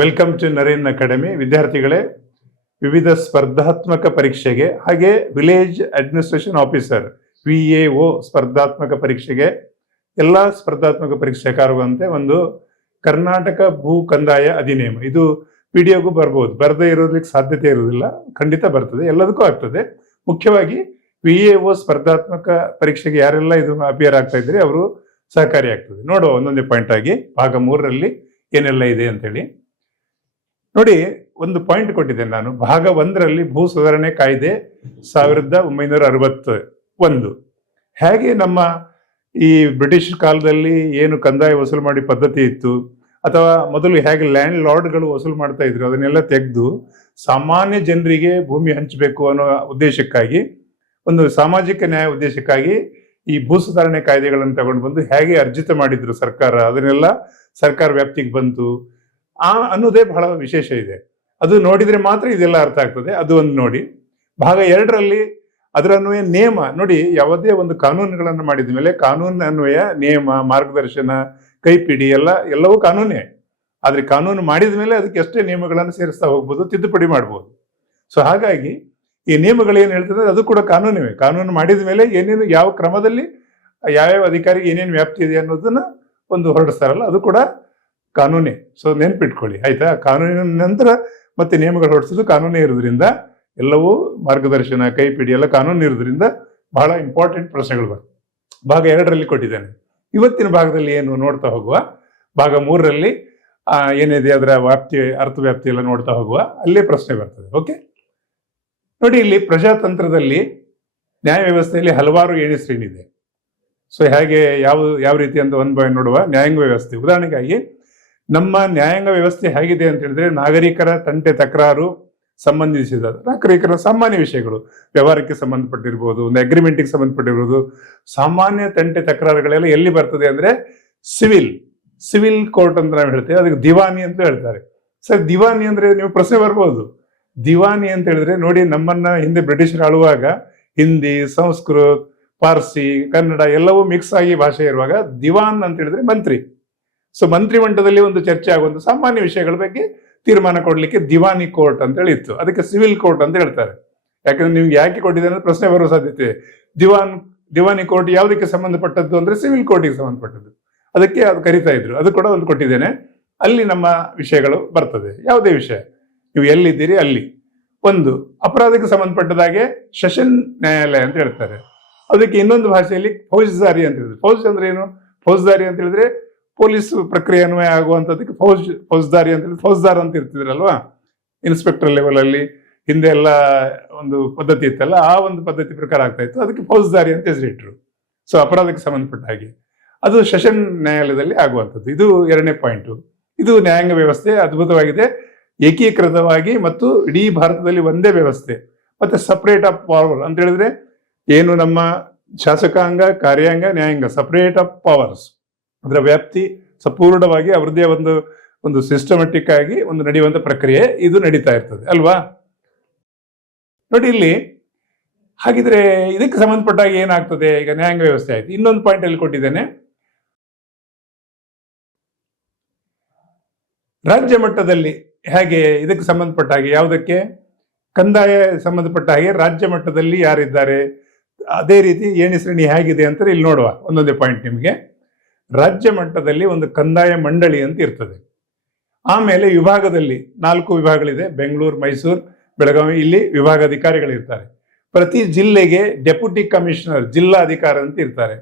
Welcome to Naren academy ವಿದ್ಯಾರ್ಥಿಗಳೇ, ವಿವಿಧ ಸ್ಪರ್ಧಾತ್ಮಕ ಪರೀಕ್ಷೆಗೆ, ಹಾಗೆ village administration officer V A O ಸ್ಪರ್ಧಾತ್ಮಕ ಪರೀಕ್ಷೆಗೆ, ಎಲ್ಲ ಸ್ಪರ್ಧಾತ್ಮಕ ಪರೀಕ್ಷೆಗಾರರಂತೆ ಒಂದು ಕರ್ನಾಟಕ ಭೂ ಕಂದಾಯ ಅಧಿನಿಯಮ. ಇದು ಪಿ ಡಿ ಬರ್ಬೋದು. ಬರದೇ ಇರೋದಕ್ಕೆ ಸಾಧ್ಯತೆ ಇರೋದಿಲ್ಲ ಖಂಡಿತ ಬರ್ತದೆ. ಎಲ್ಲದಕ್ಕೂ ಆಗ್ತದೆ. ಮುಖ್ಯವಾಗಿ ವಿ ಎ ಒ ಸ್ಪರ್ಧಾತ್ಮಕ ಪರೀಕ್ಷೆಗೆ ಯಾರೆಲ್ಲ ಇದು ಅಪಿಯರ್ ಆಗ್ತಾ ಇದ್ರೆ ಅವರು ಸಹಕಾರಿ ಆಗ್ತದೆ. ನೋಡುವ ಒಂದೊಂದೇ ಪಾಯಿಂಟ್ ಆಗಿ. ಭಾಗ ಮೂರರಲ್ಲಿ ಏನೆಲ್ಲ ಇದೆ ಅಂತೇಳಿ. ನೋಡಿ, ಒಂದು ಪಾಯಿಂಟ್ ಕೊಟ್ಟಿದ್ದೇನೆ ನಾನು. ಭಾಗ ಒಂದರಲ್ಲಿ ಭೂ ಸುಧಾರಣೆ ಕಾಯ್ದೆ ಸಾವಿರದ ಒಂಬೈನೂರ ಅರವತ್ತ ಒಂದು ಹೇಗೆ ನಮ್ಮ ಈ ಬ್ರಿಟಿಷ್ ಕಾಲದಲ್ಲಿ ಏನು ಕಂದಾಯ ವಸೂಲು ಮಾಡಿ ಪದ್ಧತಿ ಇತ್ತು, ಅಥವಾ ಮೊದಲು ಹೇಗೆ ಲ್ಯಾಂಡ್ ಲಾರ್ಡ್ಗಳು ವಸೂಲು ಮಾಡ್ತಾ ಇದ್ರು, ಅದನ್ನೆಲ್ಲ ತೆಗೆದು ಸಾಮಾನ್ಯ ಜನರಿಗೆ ಭೂಮಿ ಹಂಚಬೇಕು ಅನ್ನೋ ಉದ್ದೇಶಕ್ಕಾಗಿ, ಒಂದು ಸಾಮಾಜಿಕ ನ್ಯಾಯ ಉದ್ದೇಶಕ್ಕಾಗಿ ಈ ಭೂ ಸುಧಾರಣೆ ಕಾಯ್ದೆಗಳನ್ನು ತಗೊಂಡು ಬಂದು ಹೇಗೆ ಅರ್ಜಿತ ಮಾಡಿದ್ರು ಸರ್ಕಾರ. ಅದನ್ನೆಲ್ಲ ಸರ್ಕಾರ ವ್ಯಾಪ್ತಿಗೆ ಬಂತು. ಆ ಅನ್ನೋದೇ ಬಹಳ ವಿಶೇಷ ಇದೆ. ಅದು ನೋಡಿದರೆ ಮಾತ್ರ ಇದೆಲ್ಲ ಅರ್ಥ ಆಗ್ತದೆ. ಅದು ಒಂದು ನೋಡಿ. ಭಾಗ ಎರಡರಲ್ಲಿ ಅದರ ಅನ್ವಯ ನಿಯಮ ನೋಡಿ, ಯಾವುದೇ ಒಂದು ಕಾನೂನುಗಳನ್ನು ಮಾಡಿದ ಮೇಲೆ ಕಾನೂನು ಅನ್ವಯ ನಿಯಮ ಮಾರ್ಗದರ್ಶನ, ಕೈಪಿಡಿ ಎಲ್ಲ, ಎಲ್ಲವೂ ಕಾನೂನೇ. ಆದರೆ ಕಾನೂನು ಮಾಡಿದ ಮೇಲೆ ಅದಕ್ಕೆ ಎಷ್ಟೇ ನಿಯಮಗಳನ್ನು ಸೇರಿಸ್ತಾ ಹೋಗ್ಬೋದು, ತಿದ್ದುಪಡಿ ಮಾಡ್ಬೋದು. ಸೊ ಹಾಗಾಗಿ ಈ ನಿಯಮಗಳು ಏನು ಹೇಳ್ತದೆ ಅದು ಕೂಡ ಕಾನೂನಿವೆ. ಕಾನೂನು ಮಾಡಿದ ಮೇಲೆ ಏನೇನು, ಯಾವ ಕ್ರಮದಲ್ಲಿ, ಯಾವ್ಯಾವ ಅಧಿಕಾರಿಗೆ ಏನೇನು ವ್ಯಾಪ್ತಿ ಇದೆ ಅನ್ನೋದನ್ನ ಒಂದು ಹೊರಡಿಸ್ತಾರಲ್ಲ, ಅದು ಕೂಡ ಕಾನೂನೇ. ಸೊ ನೆನ್ಪಿಟ್ಕೊಳ್ಳಿ, ಆಯ್ತಾ? ಕಾನೂನಿನ ನಂತರ ಮತ್ತೆ ನಿಯಮಗಳು ಹೊರಡಿಸೋದು ಕಾನೂನೇ ಇರೋದ್ರಿಂದ ಎಲ್ಲವೂ ಮಾರ್ಗದರ್ಶನ, ಕೈಪಿಡಿ ಎಲ್ಲ ಕಾನೂನು ಇರೋದ್ರಿಂದ ಬಹಳ ಇಂಪಾರ್ಟೆಂಟ್ ಪ್ರಶ್ನೆಗಳು ಬರ್ತವೆ ಭಾಗ ಎರಡರಲ್ಲಿ ಕೊಟ್ಟಿದ್ದೇನೆ. ಇವತ್ತಿನ ಭಾಗದಲ್ಲಿ ಏನು ನೋಡ್ತಾ ಹೋಗುವ? ಭಾಗ ಮೂರರಲ್ಲಿ ಏನಿದೆ ಅದರ ವ್ಯಾಪ್ತಿ ಅರ್ಥ ವ್ಯಾಪ್ತಿ ಎಲ್ಲ ನೋಡ್ತಾ ಹೋಗುವ? ಅಲ್ಲೇ ಪ್ರಶ್ನೆ ಬರ್ತದೆ ಓಕೆ ನೋಡಿ, ಇಲ್ಲಿ ಪ್ರಜಾತಂತ್ರದಲ್ಲಿ ನ್ಯಾಯ ವ್ಯವಸ್ಥೆಯಲ್ಲಿ ಹಲವಾರು ಏಣಿ ಶ್ರೇಣಿ ಇದೆ. ಸೊ ಹೇಗೆ ಯಾವ ಯಾವ ರೀತಿ ಅಂತ ಒಂದು ನೋಡುವ? ನ್ಯಾಯಾಂಗ ವ್ಯವಸ್ಥೆ. ಉದಾಹರಣೆಗಾಗಿ ನಮ್ಮ ನ್ಯಾಯಾಂಗ ವ್ಯವಸ್ಥೆ ಹೇಗಿದೆ ಅಂತ ಹೇಳಿದ್ರೆ ನಾಗರಿಕರ ತಂಟೆ ತಕರಾರು ಸಂಬಂಧಿಸಿದ ನಾಗರಿಕರ ಸಾಮಾನ್ಯ ವಿಷಯಗಳು. ವ್ಯವಹಾರಕ್ಕೆ ಸಂಬಂಧಪಟ್ಟಿರ್ಬೋದು, ಒಂದು ಅಗ್ರಿಮೆಂಟ್ಗೆ ಸಂಬಂಧಪಟ್ಟಿರ್ಬೋದು, ಸಾಮಾನ್ಯ ತಂಟೆ ತಕರಾರುಗಳೆಲ್ಲ ಎಲ್ಲಿ ಬರ್ತದೆ ಅಂದ್ರೆ ಸಿವಿಲ್ ಸಿವಿಲ್ ಕೋರ್ಟ್ ಅಂತ ನಾವು ಹೇಳ್ತೇವೆ. ಅದಕ್ಕೆ ದಿವಾನಿ ಅಂತ ಹೇಳ್ತಾರೆ. ಸರ್, ದಿವಾನಿ ಅಂದ್ರೆ ನೀವು ಪ್ರಶ್ನೆ ಬರ್ಬೋದು. ದಿವಾನಿ ಅಂತ ಹೇಳಿದ್ರೆ ನೋಡಿ ನಮ್ಮನ್ನ ಹಿಂದೆ ಬ್ರಿಟಿಷರು ಆಳುವಾಗ ಹಿಂದಿ, ಸಂಸ್ಕೃತ್, ಪಾರ್ಸಿ, ಕನ್ನಡ ಎಲ್ಲವೂ ಮಿಕ್ಸ್ ಆಗಿ ಭಾಷೆ ಇರುವಾಗ ದಿವಾನ್ ಅಂತ ಹೇಳಿದ್ರೆ ಮಂತ್ರಿ. ಸೊ ಮಂತ್ರಿ ಮಟ್ಟದಲ್ಲಿ ಒಂದು ಚರ್ಚೆ ಆಗುವಂಥ ಸಾಮಾನ್ಯ ವಿಷಯಗಳ ಬಗ್ಗೆ ತೀರ್ಮಾನ ಕೊಡ್ಲಿಕ್ಕೆ ದಿವಾನಿ ಕೋರ್ಟ್ ಅಂತ ಹೇಳಿ ಇತ್ತು. ಅದಕ್ಕೆ ಸಿವಿಲ್ ಕೋರ್ಟ್ ಅಂತ ಹೇಳ್ತಾರೆ. ಯಾಕಂದ್ರೆ ನೀವು ಯಾಕೆ ಕೊಟ್ಟಿದೆ ಅಂದ್ರೆ ಪ್ರಶ್ನೆ ಬರುವ ಸಾಧ್ಯತೆ ದಿವಾನ್, ದಿವಾನಿ ಕೋರ್ಟ್ ಯಾವುದಕ್ಕೆ ಸಂಬಂಧಪಟ್ಟದ್ದು ಅಂದ್ರೆ ಸಿವಿಲ್ ಕೋರ್ಟಿಗೆ ಸಂಬಂಧಪಟ್ಟದ್ದು. ಅದಕ್ಕೆ ಅದು ಕರಿತಾ ಇದ್ರು. ಅದು ಕೂಡ ಒಂದು ಕೊಟ್ಟಿದ್ದೇನೆ. ಅಲ್ಲಿ ನಮ್ಮ ವಿಷಯಗಳು ಬರ್ತದೆ. ಯಾವುದೇ ವಿಷಯ. ನೀವು ಎಲ್ಲಿದ್ದೀರಿ? ಅಲ್ಲಿ. ಒಂದು, ಅಪರಾಧಕ್ಕೆ ಸಂಬಂಧಪಟ್ಟದಾಗೆ ಸೆಷನ್ ನ್ಯಾಯಾಲಯ ಅಂತ ಹೇಳ್ತಾರೆ. ಅದಕ್ಕೆ ಇನ್ನೊಂದು ಭಾಷೆಯಲ್ಲಿ ಫೌಜದಾರಿ ಅಂತ ಹೇಳಿದ್ರು. ಫೌಜ್ ಅಂದ್ರೆ ಏನು? ಫೌಜದಾರಿ ಅಂತ ಹೇಳಿದ್ರೆ ಪೊಲೀಸ್ ಪ್ರಕ್ರಿಯೆ ಅನ್ವಯ ಆಗುವಂಥದ್ದಕ್ಕೆ ಫೌಜ್, ಫೌಜ್ದಾರಿ ಅಂತ ಫೌಜ್ದಾರ್ ಅಂತ ಇರ್ತಿದ್ರಲ್ವಾ? ಇನ್ಸ್ಪೆಕ್ಟರ್ ಲೆವೆಲ್ ಅಲ್ಲಿ ಹಿಂದೆ ಎಲ್ಲ ಒಂದು ಪದ್ಧತಿ ಇತ್ತಲ್ಲ, ಆ ಒಂದು ಪದ್ಧತಿ ಪ್ರಕಾರ ಆಗ್ತಾ ಇತ್ತು. ಅದಕ್ಕೆ ಫೌಜ್ದಾರಿ ಅಂತ ಹೆಸರಿಟ್ರು ಸೊ ಅಪರಾಧಕ್ಕೆ ಸಂಬಂಧಪಟ್ಟ ಹಾಗೆ. ಅದು ಸೆಷನ್ ನ್ಯಾಯಾಲಯದಲ್ಲಿ ಆಗುವಂಥದ್ದು. ಇದು ಎರಡನೇ ಪಾಯಿಂಟು ಇದು ನ್ಯಾಯಾಂಗ ವ್ಯವಸ್ಥೆ ಅದ್ಭುತವಾಗಿದೆ. ಏಕೀಕೃತವಾಗಿ ಮತ್ತು ಇಡೀ ಭಾರತದಲ್ಲಿ ಒಂದೇ ವ್ಯವಸ್ಥೆ. ಮತ್ತೆ ಸಪ್ರೇಟ್ ಆಫ್ ಪವರ್ ಅಂತ ಹೇಳಿದ್ರೆ ಏನು ನಮ್ಮ ಶಾಸಕಾಂಗ, ಕಾರ್ಯಾಂಗ, ನ್ಯಾಯಾಂಗ ಸಪ್ರೇಟ್ ಆಫ್ ಪವರ್ಸ್ ಅದರ ವ್ಯಾಪ್ತಿ ಸಂಪೂರ್ಣವಾಗಿ ಅವರದೇ ಒಂದು ಒಂದು ಸಿಸ್ಟಮೆಟಿಕ್ ಆಗಿ ಒಂದು ನಡೆಯುವಂತ ಪ್ರಕ್ರಿಯೆ ಇದು ನಡೀತಾ ಇರ್ತದೆ, ಅಲ್ವಾ? ನೋಡಿ ಇಲ್ಲಿ, ಹಾಗಿದ್ರೆ ಇದಕ್ಕೆ ಸಂಬಂಧಪಟ್ಟಾಗ ಏನಾಗ್ತದೆ? ಈಗ ನ್ಯಾಯಾಂಗ ವ್ಯವಸ್ಥೆ ಆಯ್ತು. ಇನ್ನೊಂದು ಪಾಯಿಂಟ್ ಅಲ್ಲಿ ಕೊಟ್ಟಿದ್ದೇನೆ. ರಾಜ್ಯ ಮಟ್ಟದಲ್ಲಿ ಹೇಗೆ ಇದಕ್ಕೆ ಸಂಬಂಧಪಟ್ಟ ಹಾಗೆ ಯಾವುದಕ್ಕೆ? ಕಂದಾಯ ಸಂಬಂಧಪಟ್ಟ ಹಾಗೆ ರಾಜ್ಯ ಮಟ್ಟದಲ್ಲಿ ಯಾರಿದ್ದಾರೆ? ಅದೇ ರೀತಿ ಏಣಿ ಶ್ರೇಣಿ ಹೇಗಿದೆ ಅಂತ ಇಲ್ಲಿ ನೋಡುವ ಒಂದೊಂದೇ ಪಾಯಿಂಟ್ ನಿಮಗೆ. ರಾಜ್ಯ ಮಟ್ಟದಲ್ಲಿ ಒಂದು ಕಂದಾಯ ಮಂಡಳಿ ಅಂತ ಇರ್ತದೆ. ಆಮೇಲೆ ವಿಭಾಗದಲ್ಲಿ ನಾಲ್ಕು ವಿಭಾಗಗಳಿದೆ. ಬೆಂಗಳೂರು, ಮೈಸೂರು, ಬೆಳಗಾವಿ, ಇಲ್ಲಿ ವಿಭಾಗಾಧಿಕಾರಿಗಳಿರ್ತಾರೆ. ಪ್ರತಿ ಜಿಲ್ಲೆಗೆ ಡೆಪ್ಯೂಟಿ ಕಮಿಷನರ್ ಜಿಲ್ಲಾಧಿಕಾರಿ ಅಂತ ಇರ್ತಾರೆ.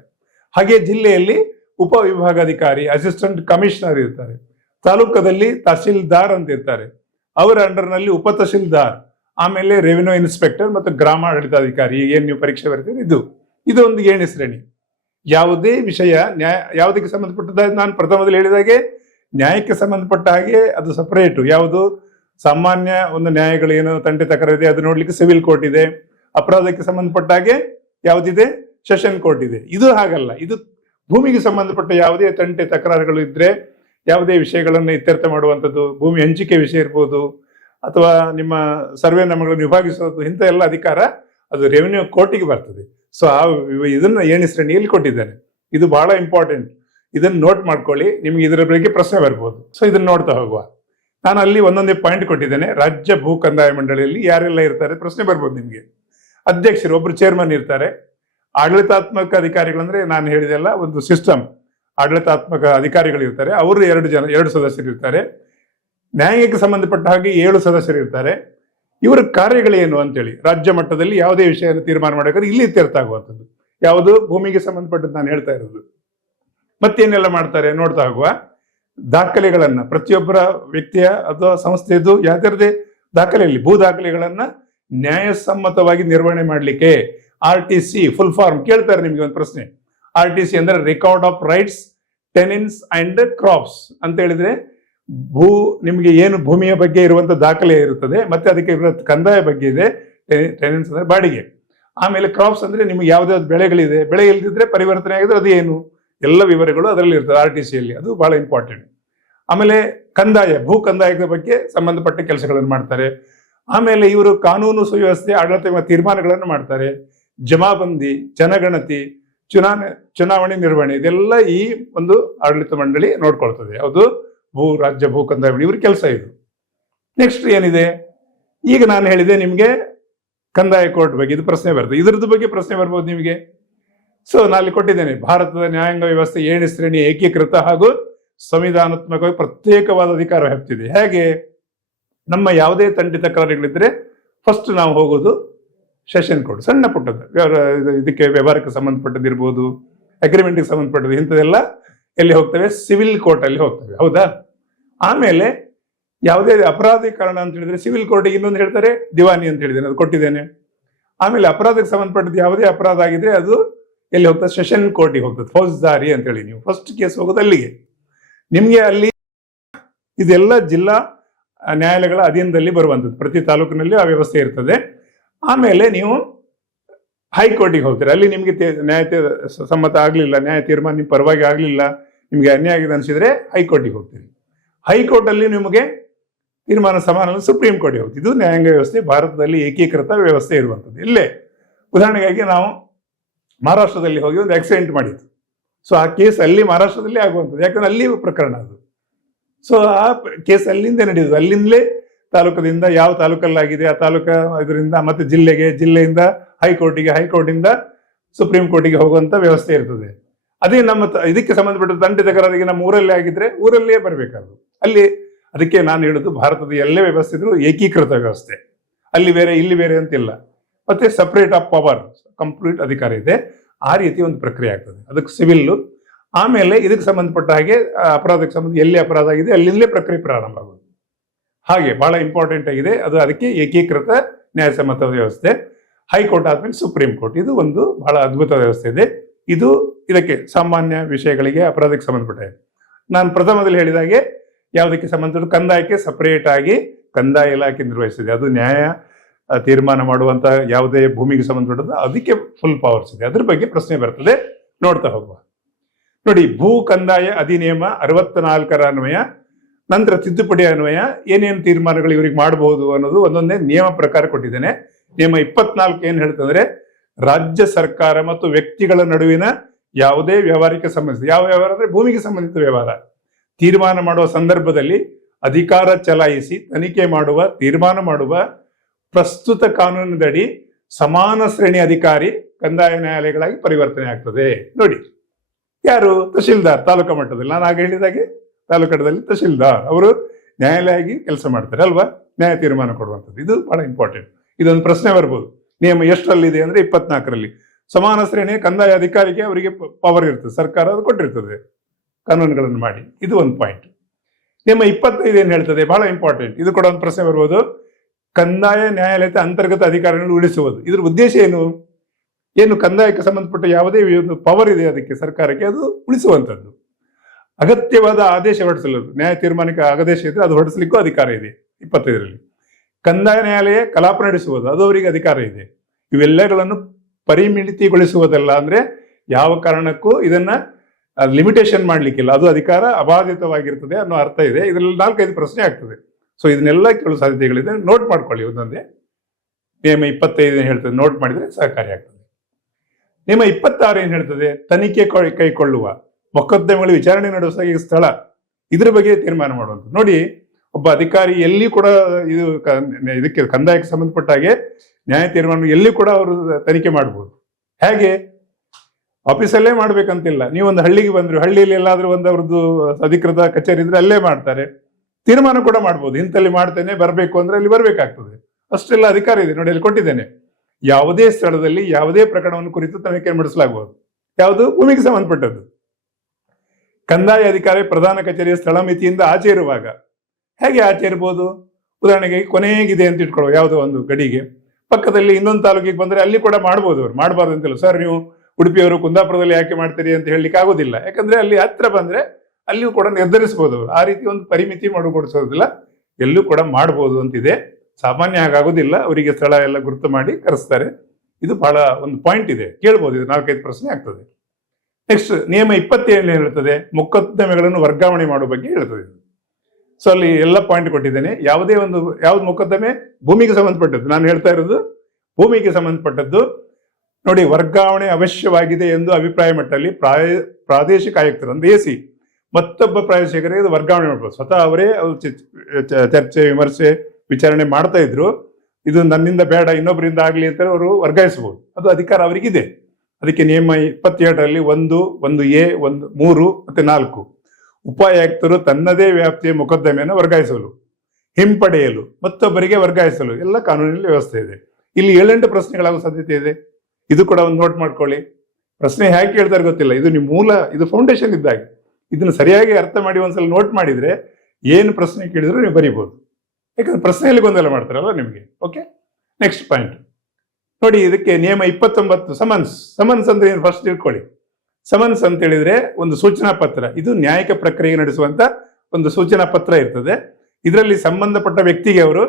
ಹಾಗೆ ಜಿಲ್ಲೆಯಲ್ಲಿ ಉಪ ವಿಭಾಗಾಧಿಕಾರಿ, ಅಸಿಸ್ಟೆಂಟ್ ಕಮಿಷನರ್ ಇರ್ತಾರೆ. ತಾಲೂಕದಲ್ಲಿ ತಹಸೀಲ್ದಾರ್ ಅಂತ ಇರ್ತಾರೆ. ಅವರ ಅಂಡರ್ನಲ್ಲಿ ಉಪ ತಹಸೀಲ್ದಾರ್, ಆಮೇಲೆ ರೆವಿನ್ಯೂ ಇನ್ಸ್ಪೆಕ್ಟರ್ ಮತ್ತು ಗ್ರಾಮಾಡಳಿತಾಧಿಕಾರಿ. ಏನ್ ನೀವು ಪರೀಕ್ಷೆ ಬರ್ತೀರಿ? ಇದು. ಇದೊಂದು ಏಣಿ ಶ್ರೇಣಿ. ಯಾವುದೇ ವಿಷಯ ನ್ಯಾಯ, ಯಾವುದಕ್ಕೆ ಸಂಬಂಧಪಟ್ಟದ ನಾನು ಪ್ರಥಮದಲ್ಲಿ ಹೇಳಿದಾಗೆ ನ್ಯಾಯಕ್ಕೆ ಸಂಬಂಧಪಟ್ಟ ಹಾಗೆ ಅದು ಸಪರೇಟು ಯಾವುದು? ಸಾಮಾನ್ಯ ಒಂದು ನ್ಯಾಯಗಳು ಏನು ತಂಟೆ ತಕರ ಇದೆ ಅದು ನೋಡ್ಲಿಕ್ಕೆ ಸಿವಿಲ್ ಕೋರ್ಟ್ ಇದೆ. ಅಪರಾಧಕ್ಕೆ ಸಂಬಂಧಪಟ್ಟ ಹಾಗೆ ಯಾವುದಿದೆ? ಸೆಷನ್ ಕೋರ್ಟ್ ಇದೆ. ಇದು ಹಾಗಲ್ಲ. ಇದು ಭೂಮಿಗೆ ಸಂಬಂಧಪಟ್ಟ ಯಾವುದೇ ತಂಟೆ ತಕರಾರುಗಳು ಇದ್ರೆ, ಯಾವುದೇ ವಿಷಯಗಳನ್ನು ಇತ್ಯರ್ಥ ಮಾಡುವಂಥದ್ದು, ಭೂಮಿ ಹಂಚಿಕೆ ವಿಷಯ ಇರ್ಬೋದು, ಅಥವಾ ನಿಮ್ಮ ಸರ್ವೆ ನಮಗಳನ್ನು ವಿಭಾಗಿಸೋದು ಇಂಥ ಎಲ್ಲ ಅಧಿಕಾರ ಅದು ರೆವಿನ್ಯೂ ಕೋರ್ಟಿಗೆ ಬರ್ತದೆ. ಸೊ ಆ ಇದನ್ನ ಏಣಿ ಶ್ರೇಣಿಯಲ್ಲಿ ಕೊಟ್ಟಿದ್ದೇನೆ ಇದು ಬಹಳ ಇಂಪಾರ್ಟೆಂಟ್ ಇದನ್ನ ನೋಟ್ ಮಾಡ್ಕೊಳ್ಳಿ, ನಿಮ್ಗೆ ಇದರ ಬಗ್ಗೆ ಪ್ರಶ್ನೆ ಬರ್ಬೋದು. ಸೊ ಇದನ್ನ ನೋಡ್ತಾ ಹೋಗುವ. ನಾನು ಅಲ್ಲಿ ಒಂದೊಂದೇ ಪಾಯಿಂಟ್ ಕೊಟ್ಟಿದ್ದೇನೆ. ರಾಜ್ಯ ಭೂ ಕಂದಾಯ ಮಂಡಳಿಯಲ್ಲಿ ಯಾರೆಲ್ಲ ಇರ್ತಾರೆ? ಪ್ರಶ್ನೆ ಬರ್ಬೋದು ನಿಮಗೆ. ಅಧ್ಯಕ್ಷರು, ಒಬ್ರು ಚೇರ್ಮನ್ ಇರ್ತಾರೆ. ಆಡಳಿತಾತ್ಮಕ ಅಧಿಕಾರಿಗಳಂದ್ರೆ ನಾನು ಹೇಳಿದೆಲ್ಲ ಒಂದು ಸಿಸ್ಟಮ್ ಆಡಳಿತಾತ್ಮಕ ಅಧಿಕಾರಿಗಳು ಇರ್ತಾರೆ. ಅವರು ಎರಡು ಜನ, ಎರಡು ಸದಸ್ಯರು ಇರ್ತಾರೆ. ನ್ಯಾಯಕ್ಕೆ ಸಂಬಂಧಪಟ್ಟ ಹಾಗೆ ಏಳು ಸದಸ್ಯರು ಇರ್ತಾರೆ. ಇವರ ಕಾರ್ಯಗಳೇನು ಅಂತೇಳಿ ರಾಜ್ಯ ಮಟ್ಟದಲ್ಲಿ ಯಾವುದೇ ವಿಷಯವನ್ನು ತೀರ್ಮಾನ ಮಾಡಬೇಕಾದ್ರೆ ಇಲ್ಲಿ ತೆರತಾಗುವಂಥದ್ದು ಯಾವುದು? ಭೂಮಿಗೆ ಸಂಬಂಧಪಟ್ಟದ್ದು ನಾನು ಹೇಳ್ತಾ ಇರೋದು. ಮತ್ತೇನೆಲ್ಲ ಮಾಡ್ತಾರೆ ನೋಡ್ತಾ ಹೋಗುವ. ದಾಖಲೆಗಳನ್ನ ಪ್ರತಿಯೊಬ್ಬರ ವ್ಯಕ್ತಿಯ ಅಥವಾ ಸಂಸ್ಥೆಯದು ಯಾವ್ದಾರದೇ ದಾಖಲೆಯಲ್ಲಿ ಭೂ ದಾಖಲೆಗಳನ್ನ ನ್ಯಾಯಸಮ್ಮತವಾಗಿ ನಿರ್ವಹಣೆ ಮಾಡಲಿಕ್ಕೆ R T C full form ಕೇಳ್ತಾರೆ ನಿಮ್ಗೆ ಒಂದು ಪ್ರಶ್ನೆ. ಆರ್ ಟಿ ಸಿ ಅಂದ್ರೆ record of rights tenancy and crops ಅಂತ ಹೇಳಿದ್ರೆ ಭೂ, ನಿಮಗೆ ಏನು ಭೂಮಿಯ ಬಗ್ಗೆ ಇರುವಂಥ ದಾಖಲೆ ಇರುತ್ತದೆ, ಮತ್ತೆ ಅದಕ್ಕೆ ಇರುವ ಕಂದಾಯ ಬಗ್ಗೆ ಇದೆ ಟೆನೆನ್ಸ್ ಅಂದರೆ ಬಾಡಿಗೆ. ಆಮೇಲೆ ಕ್ರಾಪ್ಸ್ ಅಂದರೆ ನಿಮಗೆ ಯಾವ್ದಾವ್ದು ಬೆಳೆಗಳಿದೆ, ಬೆಳೆ ಇಲ್ಲದಿದ್ದರೆ ಪರಿವರ್ತನೆ ಆಗಿದ್ರೆ ಅದು ಏನು? ಎಲ್ಲ ವಿವರಗಳು ಅದರಲ್ಲಿ ಇರ್ತದೆ ಆರ್ ಟಿ ಸಿಯಲ್ಲಿ ಅದು ಭಾಳ ಇಂಪಾರ್ಟೆಂಟ್ ಆಮೇಲೆ ಕಂದಾಯ, ಭೂ ಕಂದಾಯದ ಬಗ್ಗೆ ಸಂಬಂಧಪಟ್ಟ ಕೆಲಸಗಳನ್ನು ಮಾಡ್ತಾರೆ. ಆಮೇಲೆ ಇವರು ಕಾನೂನು ಸುವ್ಯವಸ್ಥೆ, ಆಡಳಿತ ತೀರ್ಮಾನಗಳನ್ನು ಮಾಡ್ತಾರೆ. ಜಮಾಬಂದಿ, ಜನಗಣತಿ ಚುನಾವಣೆ ಚುನಾವಣೆ ನಿರ್ವಹಣೆ, ಇದೆಲ್ಲ ಈ ಒಂದು ಆಡಳಿತ ಮಂಡಳಿ ನೋಡ್ಕೊಳ್ತದೆ. ಅದು ಭೂ, ರಾಜ್ಯ ಭೂ ಕಂದಾಯ ಮಂಡಳಿ ಇವ್ರ ಕೆಲಸ ಇದು. ನೆಕ್ಸ್ಟ್ ಏನಿದೆ? ಈಗ ನಾನು ಹೇಳಿದೆ ನಿಮಗೆ ಕಂದಾಯ ಕೋರ್ಟ್ ಬಗ್ಗೆ ಇದು ಪ್ರಶ್ನೆ ಬರ್ತದೆ. ಇದ್ರದ್ದು ಬಗ್ಗೆ ಪ್ರಶ್ನೆ ಬರ್ಬೋದು ನಿಮಗೆ. ಸೊ ನಾನು ಕೊಟ್ಟಿದ್ದೇನೆ. ಭಾರತದ ನ್ಯಾಯಾಂಗ ವ್ಯವಸ್ಥೆ ಏಣಿ ಶ್ರೇಣಿ ಏಕೀಕೃತ ಹಾಗೂ ಸಂವಿಧಾನಾತ್ಮಕವಾಗಿ ಪ್ರತ್ಯೇಕವಾದ ಅಧಿಕಾರ ಹೆಪ್ತಿದೆ ಹೇಗೆ? ನಮ್ಮ ಯಾವುದೇ ತಂಡಿ ತಕರಾರುಗಳಿದ್ರೆ ಫಸ್ಟ್ ನಾವು ಹೋಗೋದು ಸೆಷನ್ ಕೋರ್ಟ್ ಸಣ್ಣ ಪುಟ್ಟದ್ದು. ಇದಕ್ಕೆ ವ್ಯವಹಾರಕ್ಕೆ ಸಂಬಂಧಪಟ್ಟದ್ದು ಇರ್ಬೋದು ಅಗ್ರಿಮೆಂಟ್ಗೆ ಸಂಬಂಧಪಟ್ಟದ್ದು, ಇಂಥದ್ದೆಲ್ಲ ಎಲ್ಲಿ ಹೋಗ್ತವೆ? ಸಿವಿಲ್ ಕೋರ್ಟ್ ಅಲ್ಲಿ ಹೋಗ್ತವೆ. ಹೌದಾ? ಆಮೇಲೆ ಯಾವುದೇ ಅಪರಾಧೀಕರಣ ಅಂತ ಹೇಳಿದ್ರೆ ಸಿವಿಲ್ ಕೋರ್ಟಿಗೆ ಇನ್ನೊಂದು ಹೇಳ್ತಾರೆ, ದಿವಾನಿ ಅಂತ ಹೇಳಿದ್ದೇನೆ, ಅದು ಕೊಟ್ಟಿದ್ದೇನೆ. ಆಮೇಲೆ ಅಪರಾಧಕ್ಕೆ ಸಂಬಂಧಪಟ್ಟದ್ದು ಯಾವುದೇ ಅಪರಾಧ ಆಗಿದ್ರೆ ಅದು ಎಲ್ಲಿ ಹೋಗ್ತದೆ? ಸೆಷನ್ ಕೋರ್ಟಿಗೆ ಹೋಗ್ತದೆ. ಫೌಜ್ದಾರಿ ಅಂತೇಳಿ ನೀವು. ಫಸ್ಟ್ ಕೇಸ್ ಹೋಗೋದು ಅಲ್ಲಿಗೆ. ನಿಮಗೆ ಅಲ್ಲಿ ಇದೆಲ್ಲ ಜಿಲ್ಲಾ ನ್ಯಾಯಾಲಯಗಳ ಅಧೀನದಲ್ಲಿ ಬರುವಂಥದ್ದು. ಪ್ರತಿ ತಾಲೂಕಿನಲ್ಲಿ ಆ ವ್ಯವಸ್ಥೆ ಇರ್ತದೆ. ಆಮೇಲೆ ನೀವು ಹೈಕೋರ್ಟಿಗೆ ಹೋಗ್ತೀರಿ? ಅಲ್ಲಿ ನಿಮಗೆ ನ್ಯಾಯ ಸಮ್ಮತ ಆಗಲಿಲ್ಲ, ನ್ಯಾಯ ತೀರ್ಮಾನ ನಿಮ್ಮ ಪರವಾಗಿ ಆಗಲಿಲ್ಲ, ನಿಮಗೆ ಅನ್ಯಾಯ ಆಗಿದೆ ಅನಿಸಿದರೆ ಹೈಕೋರ್ಟಿಗೆ ಹೋಗ್ತೀರಿ. ಹೈಕೋರ್ಟಲ್ಲಿ ನಿಮಗೆ ತೀರ್ಮಾನ ಸಮಾನ ಸುಪ್ರೀಂ ಕೋರ್ಟಿಗೆ ಹೋಗ್ತಿದ್ದು ನ್ಯಾಯಾಂಗ ವ್ಯವಸ್ಥೆ, ಭಾರತದಲ್ಲಿ ಏಕೀಕೃತ ವ್ಯವಸ್ಥೆ ಇರುವಂಥದ್ದು. ಇಲ್ಲೇ, ಉದಾಹರಣೆಗಾಗಿ ನಾವು ಮಹಾರಾಷ್ಟ್ರದಲ್ಲಿ ಹೋಗಿ ಒಂದು ಆಕ್ಸಿಡೆಂಟ್ ಮಾಡಿತ್ತು ಸೊ ಆ ಕೇಸ್ ಅಲ್ಲಿ ಮಹಾರಾಷ್ಟ್ರದಲ್ಲಿ ಆಗುವಂಥದ್ದು. ಯಾಕಂದ್ರೆ ಅಲ್ಲಿ ಪ್ರಕರಣ ಅದು. ಸೊ ಆ ಕೇಸ್ ಅಲ್ಲಿಂದ ನಡೆಯುದು. ಅಲ್ಲಿಂದಲೇ ತಾಲೂಕದಿಂದ ಯಾವ ತಾಲೂಕಲ್ಲಾಗಿದೆ, ಆ ತಾಲೂಕ ಇದರಿಂದ ಮತ್ತೆ ಜಿಲ್ಲೆಗೆ, ಜಿಲ್ಲೆಯಿಂದ ಹೈಕೋರ್ಟಿಗೆ, ಹೈಕೋರ್ಟಿಂದ ಸುಪ್ರೀಂ ಕೋರ್ಟಿಗೆ ಹೋಗುವಂತ ವ್ಯವಸ್ಥೆ ಇರ್ತದೆ. ಅದೇ ನಮ್ಮ ಇದಕ್ಕೆ ಸಂಬಂಧಪಟ್ಟ ದಂಡ ತಕರಾರಿಗೆ ನಮ್ಮ ಊರಲ್ಲೇ ಆಗಿದ್ರೆ ಊರಲ್ಲೇ ಬರಬೇಕಾದ್ರು ಅಲ್ಲಿ ಅದಕ್ಕೆ ನಾನು ಹೇಳುದು ಭಾರತದ ಎಲ್ಲ ವ್ಯವಸ್ಥೆ ಇದ್ರು ಏಕೀಕೃತ ವ್ಯವಸ್ಥೆ. ಅಲ್ಲಿ ಬೇರೆ, ಇಲ್ಲಿ ಬೇರೆ ಅಂತಿಲ್ಲ. ಮತ್ತೆ ಸಪ್ರೇಟ್ ಆಫ್ ಪವರ್ ಕಂಪ್ಲೀಟ್ ಅಧಿಕಾರ ಇದೆ. ಆ ರೀತಿ ಒಂದು ಪ್ರಕ್ರಿಯೆ ಆಗ್ತದೆ. ಅದಕ್ಕೆ ಸಿವಿಲ್ಲು ಆಮೇಲೆ ಇದಕ್ಕೆ ಸಂಬಂಧಪಟ್ಟ ಹಾಗೆ ಅಪರಾಧಕ್ಕೆ ಸಂಬಂಧ, ಎಲ್ಲಿ ಅಪರಾಧ ಆಗಿದೆ, ಅಲ್ಲಿಂದಲೇ ಪ್ರಕ್ರಿಯೆ ಪ್ರಾರಂಭ ಆಗೋದು. ಹಾಗೆ ಬಹಳ ಇಂಪಾರ್ಟೆಂಟ್ ಆಗಿದೆ. ಅದು ಅದಕ್ಕೆ ಏಕೀಕೃತ ನ್ಯಾಯಸಮ್ಮತ ವ್ಯವಸ್ಥೆ. ಹೈಕೋರ್ಟ್ ಆದ್ಮೇಲೆ ಸುಪ್ರೀಂ ಕೋರ್ಟ್. ಇದು ಒಂದು ಬಹಳ ಅದ್ಭುತ ವ್ಯವಸ್ಥೆ ಇದೆ. ಇದು ಇದಕ್ಕೆ ಸಾಮಾನ್ಯ ವಿಷಯಗಳಿಗೆ ಅಪರಾಧಕ್ಕೆ ಸಂಬಂಧಪಟ್ಟಿದೆ ನಾನು ಪ್ರಥಮದಲ್ಲಿ ಹೇಳಿದಾಗೆ ಯಾವುದಕ್ಕೆ ಸಂಬಂಧಪಟ್ಟ ಕಂದಾಯಕ್ಕೆ ಸಪರೇಟ್ ಆಗಿ ಕಂದಾಯ ಇಲಾಖೆ ನಿರ್ವಹಿಸಿದೆ ಅದು ನ್ಯಾಯ ತೀರ್ಮಾನ ಮಾಡುವಂತಹ ಯಾವುದೇ ಭೂಮಿಗೆ ಸಂಬಂಧಪಟ್ಟದ್ದು ಅದಕ್ಕೆ ಫುಲ್ ಪವರ್ಸ್ ಇದೆ. ಅದ್ರ ಬಗ್ಗೆ ಪ್ರಶ್ನೆ ಬರ್ತದೆ. ನೋಡ್ತಾ ಹೋಗುವ. ನೋಡಿ, ಭೂ ಕಂದಾಯ ಅಧಿನಿಯಮ ಅರವತ್ತ ನಾಲ್ಕರ ಅನ್ವಯ, ನಂತರ ತಿದ್ದುಪಡಿ ಅನ್ವಯ, ಏನೇನು ತೀರ್ಮಾನಗಳು ಇವರಿಗೆ ಮಾಡಬಹುದು ಅನ್ನೋದು ಒಂದೊಂದೇ ನಿಯಮ ಪ್ರಕಾರ ಕೊಟ್ಟಿದ್ದೇನೆ. ನಿಯಮ ಇಪ್ಪತ್ನಾಲ್ಕು ಏನ್ ಹೇಳ್ತಂದ್ರೆ ರಾಜ್ಯ ಸರ್ಕಾರ ಮತ್ತು ವ್ಯಕ್ತಿಗಳ ನಡುವಿನ ಯಾವುದೇ ವ್ಯವಹಾರಕ್ಕೆ ಸಂಬಂಧಿಸಿದ ಯಾವ ವ್ಯವಹಾರ ಅಂದ್ರೆ ಭೂಮಿಗೆ ಸಂಬಂಧಿತ ವ್ಯವಹಾರ. ತೀರ್ಮಾನ ಮಾಡುವ ಸಂದರ್ಭದಲ್ಲಿ ಅಧಿಕಾರ ಚಲಾಯಿಸಿ ತನಿಖೆ ಮಾಡುವ, ತೀರ್ಮಾನ ಮಾಡುವ ಪ್ರಸ್ತುತ ಕಾನೂನಿನಡಿ ಸಮಾನ ಶ್ರೇಣಿ ಅಧಿಕಾರಿ ಕಂದಾಯ ನ್ಯಾಯಾಲಯಗಳಾಗಿ ಪರಿವರ್ತನೆ ಆಗ್ತದೆ. ನೋಡಿ, ಯಾರು? ತಹಶೀಲ್ದಾರ್, ತಾಲೂಕಾ ಮಟ್ಟದಲ್ಲಿ. ನಾನು ಆಗ ಹೇಳಿದಾಗೆ ತಾಲೂಕು ಮಟ್ಟದಲ್ಲಿ ತಹಶೀಲ್ದಾರ್. ಅವರು ನ್ಯಾಯಾಲಯ ಕೆಲಸ ಮಾಡ್ತಾರೆ ಅಲ್ವಾ? ನ್ಯಾಯ ತೀರ್ಮಾನ ಕೊಡುವಂಥದ್ದು. ಇದು ಬಹಳ ಇಂಪಾರ್ಟೆಂಟ್ ಇದೊಂದು ಪ್ರಶ್ನೆ ಬರ್ಬೋದು. ನಿಯಮ ಎಷ್ಟರಲ್ಲಿದೆ ಅಂದ್ರೆ ಇಪ್ಪತ್ನಾಲ್ಕರಲ್ಲಿ. ಸಮಾನ ಶ್ರೇಣಿ ಕಂದಾಯ ಅಧಿಕಾರಿಗೆ ಅವರಿಗೆ ಪವರ್ ಇರ್ತದೆ. ಸರ್ಕಾರ ಅದು ಕೊಟ್ಟಿರ್ತದೆ. ಕಾನೂನುಗಳನ್ನು ಮಾಡಿ. ಇದು ಒಂದು ಪಾಯಿಂಟ್ ನಿಯಮ ಇಪ್ಪತ್ತೈದು ಏನು ಹೇಳ್ತದೆ? ಬಹಳ ಇಂಪಾರ್ಟೆಂಟ್ ಇದು ಕೂಡ ಒಂದು ಪ್ರಶ್ನೆ ಬರ್ಬೋದು. ಕಂದಾಯ ನ್ಯಾಯಾಲಯದ ಅಂತರ್ಗತ ಅಧಿಕಾರಿಗಳು ಉಳಿಸುವುದು. ಇದ್ರ ಉದ್ದೇಶ ಏನು? ಏನು ಕಂದಾಯಕ್ಕೆ ಸಂಬಂಧಪಟ್ಟ ಯಾವುದೇ ಒಂದು ಪವರ್ ಇದೆ ಅದಕ್ಕೆ ಸರ್ಕಾರಕ್ಕೆ ಅದು ಉಳಿಸುವಂಥದ್ದು. ಅಗತ್ಯವಾದ ಆದೇಶ ಹೊರಡಿಸಲು, ನ್ಯಾಯ ತೀರ್ಮಾನಕ್ಕೆ ಆದೇಶ ಇದ್ರೆ ಅದು ಹೊರಡಿಸಲಿಕ್ಕೂ ಅಧಿಕಾರ ಇದೆ ಇಪ್ಪತ್ತೈದರಲ್ಲಿ. ಕಂದಾಯ ನ್ಯಾಯಾಲಯ ಕಲಾಪ ನಡೆಸುವುದು, ಅದು ಅವರಿಗೆ ಅಧಿಕಾರ ಇದೆ. ಇವೆಲ್ಲಗಳನ್ನು ಪರಿಮಿತಿಗೊಳಿಸುವುದಲ್ಲ ಅಂದ್ರೆ ಯಾವ ಕಾರಣಕ್ಕೂ ಇದನ್ನ ಲಿಮಿಟೇಷನ್ ಮಾಡ್ಲಿಕ್ಕಿಲ್ಲ. ಅದು ಅಧಿಕಾರ ಅಬಾಧಿತವಾಗಿರ್ತದೆ ಅನ್ನೋ ಅರ್ಥ ಇದೆ. ಇದರಲ್ಲಿ ನಾಲ್ಕೈದು ಪ್ರಶ್ನೆ ಆಗ್ತದೆ. ಸೊ ಇದನ್ನೆಲ್ಲ ಕೇಳುವ ಸಾಧ್ಯತೆಗಳಿದೆ. ನೋಟ್ ಮಾಡ್ಕೊಳ್ಳಿ ಒಂದೊಂದೇ. ನಿಯಮ ಇಪ್ಪತ್ತೈದು ಹೇಳ್ತದೆ? ನೋಟ್ ಮಾಡಿದ್ರೆ ಸಹಕಾರಿ ಆಗ್ತದೆ. ನಿಯಮ ಇಪ್ಪತ್ತಾರು ಏನು ಹೇಳ್ತದೆ? ತನಿಖೆ ಕೈಗೊಳ್ಳುವ ಮೊಕದ್ದಮೆಗಳು ವಿಚಾರಣೆ ನಡೆಸುವ ಸ್ಥಳ. ಇದ್ರ ಬಗ್ಗೆ ತೀರ್ಮಾನ ಮಾಡುವಂಥದ್ದು. ನೋಡಿ ಒಬ್ಬ ಅಧಿಕಾರಿ ಎಲ್ಲಿ ಕೂಡ ಇದು ಇದಕ್ಕೆ ಕಂದಾಯಕ್ಕೆ ಸಂಬಂಧಪಟ್ಟ ಹಾಗೆ ನ್ಯಾಯ ತೀರ್ಮಾನ ಎಲ್ಲಿ ಕೂಡ ಅವರು ತನಿಖೆ ಮಾಡ್ಬೋದು. ಹೇಗೆ? ಆಫೀಸಲ್ಲೇ ಮಾಡ್ಬೇಕಂತಿಲ್ಲ. ನೀವೊಂದು ಹಳ್ಳಿಗೆ ಬಂದ್ರು, ಹಳ್ಳಿಯಲ್ಲಿ ಎಲ್ಲಾದ್ರೂ ಒಂದು ಅವ್ರದ್ದು ಅಧಿಕೃತ ಕಚೇರಿ ಇದ್ರೆ ಅಲ್ಲೇ ಮಾಡ್ತಾರೆ. ತೀರ್ಮಾನ ಕೂಡ ಮಾಡ್ಬೋದು. ಇಂತಲ್ಲಿ ಮಾಡ್ತೇನೆ, ಬರಬೇಕು ಅಂದ್ರೆ ಅಲ್ಲಿ ಬರಬೇಕಾಗ್ತದೆ. ಅಷ್ಟೆಲ್ಲ ಅಧಿಕಾರ ಇದೆ. ನೋಡಿ, ಅಲ್ಲಿ ಕೊಟ್ಟಿದ್ದೇನೆ. ಯಾವುದೇ ಸ್ಥಳದಲ್ಲಿ ಯಾವುದೇ ಪ್ರಕರಣವನ್ನು ಕುರಿತು ತನಿಖೆ ನಡೆಸಲಾಗುವುದು. ಯಾವುದು? ಭೂಮಿಗೆ ಸಂಬಂಧಪಟ್ಟದ್ದು. ಕಂದಾಯ ಅಧಿಕಾರಿ ಪ್ರಧಾನ ಕಚೇರಿಯ ಸ್ಥಳ ಮಿತಿಯಿಂದ ಆಚೆ ಇರುವಾಗ ಹೇಗೆ ಆಚೆ ಇರ್ಬೋದು? ಉದಾಹರಣೆಗೆ ಕೊನೆಗಿದೆ ಅಂತ ಇಟ್ಕೊಳ್ಳೋ, ಯಾವುದೋ ಒಂದು ಗಡಿಗೆ. ಪಕ್ಕದಲ್ಲಿ ಇನ್ನೊಂದು ತಾಲೂಕಿಗೆ ಬಂದರೆ ಅಲ್ಲಿ ಕೂಡ ಮಾಡ್ಬೋದು ಅವ್ರು. ಮಾಡಬಾರ್ದು ಅಂತಿಲ್ಲ. ಸರ್, ನೀವು ಉಡುಪಿಯವರು ಕುಂದಾಪುರದಲ್ಲಿ ಯಾಕೆ ಮಾಡ್ತೀರಿ ಅಂತ ಹೇಳಲಿಕ್ಕೆ ಆಗೋದಿಲ್ಲ. ಯಾಕಂದ್ರೆ ಅಲ್ಲಿ ಹತ್ರ ಬಂದ್ರೆ ಅಲ್ಲಿಯೂ ಕೂಡ ನಿರ್ಧರಿಸ್ಬೋದು ಅವರು. ಆ ರೀತಿ ಒಂದು ಪರಿಮಿತಿ ಮಾಡಿಕೊಡಿಸೋದಿಲ್ಲ ಎಲ್ಲೂ ಕೂಡ ಮಾಡ್ಬೋದು ಅಂತಿದೆ. ಸಾಮಾನ್ಯ ಹಾಗಾಗೋದಿಲ್ಲ ಅವರಿಗೆ ಸ್ಥಳ ಎಲ್ಲ ಗುರುತು ಮಾಡಿ ಕರೆಸ್ತಾರೆ. ಇದು ಬಹಳ ಒಂದು ಪಾಯಿಂಟ್ ಇದೆ. ಕೇಳ್ಬೋದು. ಇದು ನಾಲ್ಕೈದು ಪ್ರಶ್ನೆ ಆಗ್ತದೆ. ನೆಕ್ಸ್ಟ್ ನಿಯಮ ಇಪ್ಪತ್ತೇಳು ಹೇಳ್ತದೆ ಮೊಕದ್ದಮೆಗಳನ್ನು ವರ್ಗಾವಣೆ ಮಾಡುವ ಬಗ್ಗೆ ಹೇಳ್ತದೆ. ಸೊ ಅಲ್ಲಿ ಎಲ್ಲ ಪಾಯಿಂಟ್ ಕೊಟ್ಟಿದ್ದೇನೆ. ಯಾವುದೇ ಒಂದು, ಯಾವ್ದು ಮೊಕದ್ದಮೆ ಭೂಮಿಗೆ ಸಂಬಂಧಪಟ್ಟದ್ದು. ನಾನು ಹೇಳ್ತಾ ಇರೋದು ಭೂಮಿಗೆ ಸಂಬಂಧಪಟ್ಟದ್ದು. ನೋಡಿ, ವರ್ಗಾವಣೆ ಅವಶ್ಯವಾಗಿದೆ ಎಂದು ಅಭಿಪ್ರಾಯ ಮಟ್ಟಲ್ಲಿ ಪ್ರಾಯ, ಪ್ರಾದೇಶಿಕ ಆಯುಕ್ತರು, ಅಂದ್ರೆ ಸಿ, ಮತ್ತೊಬ್ಬ ಪ್ರಾದೇಶಿಕರಿಗೆ ವರ್ಗಾವಣೆ ಮಾಡ್ಬೋದು. ಸ್ವತಃ ಅವರೇ ಅವ್ರು ಚರ್ಚೆ, ವಿಮರ್ಶೆ, ವಿಚಾರಣೆ ಮಾಡ್ತಾ ಇದ್ರು. ಇದು ನನ್ನಿಂದ ಬೇಡ ಇನ್ನೊಬ್ಬರಿಂದ ಆಗಲಿ ಅಂತ ಅವರು ವರ್ಗಾಯಿಸಬಹುದು. ಅದು ಅಧಿಕಾರ ಅವರಿಗಿದೆ. ಅದಕ್ಕೆ ನಿಯಮ ಇಪ್ಪತ್ತೆರಡರಲ್ಲಿ ಒಂದು ಒಂದು ಎ, ಒಂದು ಮೂರು, ಮತ್ತೆ ನಾಲ್ಕು. ಉಪಾಯುಕ್ತರು ತನ್ನದೇ ವ್ಯಾಪ್ತಿಯ ಮೊಕದ್ದಮೆಯನ್ನು ವರ್ಗಾಯಿಸಲು, ಹಿಂಪಡೆಯಲು, ಮತ್ತೊಬ್ಬರಿಗೆ ವರ್ಗಾಯಿಸಲು ಎಲ್ಲ ಕಾನೂನಿನಲ್ಲಿ ವ್ಯವಸ್ಥೆ ಇದೆ. ಇಲ್ಲಿ ಏಳೆಂಟು ಪ್ರಶ್ನೆಗಳಾಗುವ ಸಾಧ್ಯತೆ ಇದೆ. ಇದು ಕೂಡ ಒಂದು ನೋಟ್ ಮಾಡ್ಕೊಳ್ಳಿ. ಪ್ರಶ್ನೆ ಹೇಗೆ ಕೇಳ್ತಾರೆ ಗೊತ್ತಿಲ್ಲ. ಇದು ನಿಮ್ಮ ಮೂಲ, ಇದು ಫೌಂಡೇಶನ್ ಇದ್ದಾಗೆ. ಇದನ್ನು ಸರಿಯಾಗಿ ಅರ್ಥ ಮಾಡಿ ಒಂದ್ಸಲ ನೋಟ್ ಮಾಡಿದ್ರೆ ಏನು ಪ್ರಶ್ನೆ ಕೇಳಿದ್ರು ನೀವು ಬರೀಬಹುದು ಯಾಕಂದ್ರೆ ಪ್ರಶ್ನೆಯಲ್ಲಿ ಗೊಂದಲ ಮಾಡ್ತಾರಲ್ಲ ನಿಮಗೆ. ಓಕೆ ನೆಕ್ಸ್ಟ್ ಪಾಯಿಂಟ್ ನೋಡಿ, ಇದಕ್ಕೆ ನಿಯಮ ಇಪ್ಪತ್ತೊಂಬತ್ತು, ಸಮನ್ಸ್. ಸಮನ್ಸ್ ಅಂದ್ರೆ ಏನು? ಫಸ್ಟ್ ತಿಳ್ಕೊಳ್ಳಿ. ಸಮನ್ಸ್ ಅಂತ ಹೇಳಿದ್ರೆ ಒಂದು ಸೂಚನಾ ಪತ್ರ. ಇದು ನ್ಯಾಯಿಕ ಪ್ರಕ್ರಿಯೆ ನಡೆಸುವಂತ ಒಂದು ಸೂಚನಾ ಪತ್ರ ಇರ್ತದೆ. ಇದರಲ್ಲಿ ಸಂಬಂಧಪಟ್ಟ ವ್ಯಕ್ತಿಗೆ ಅವರು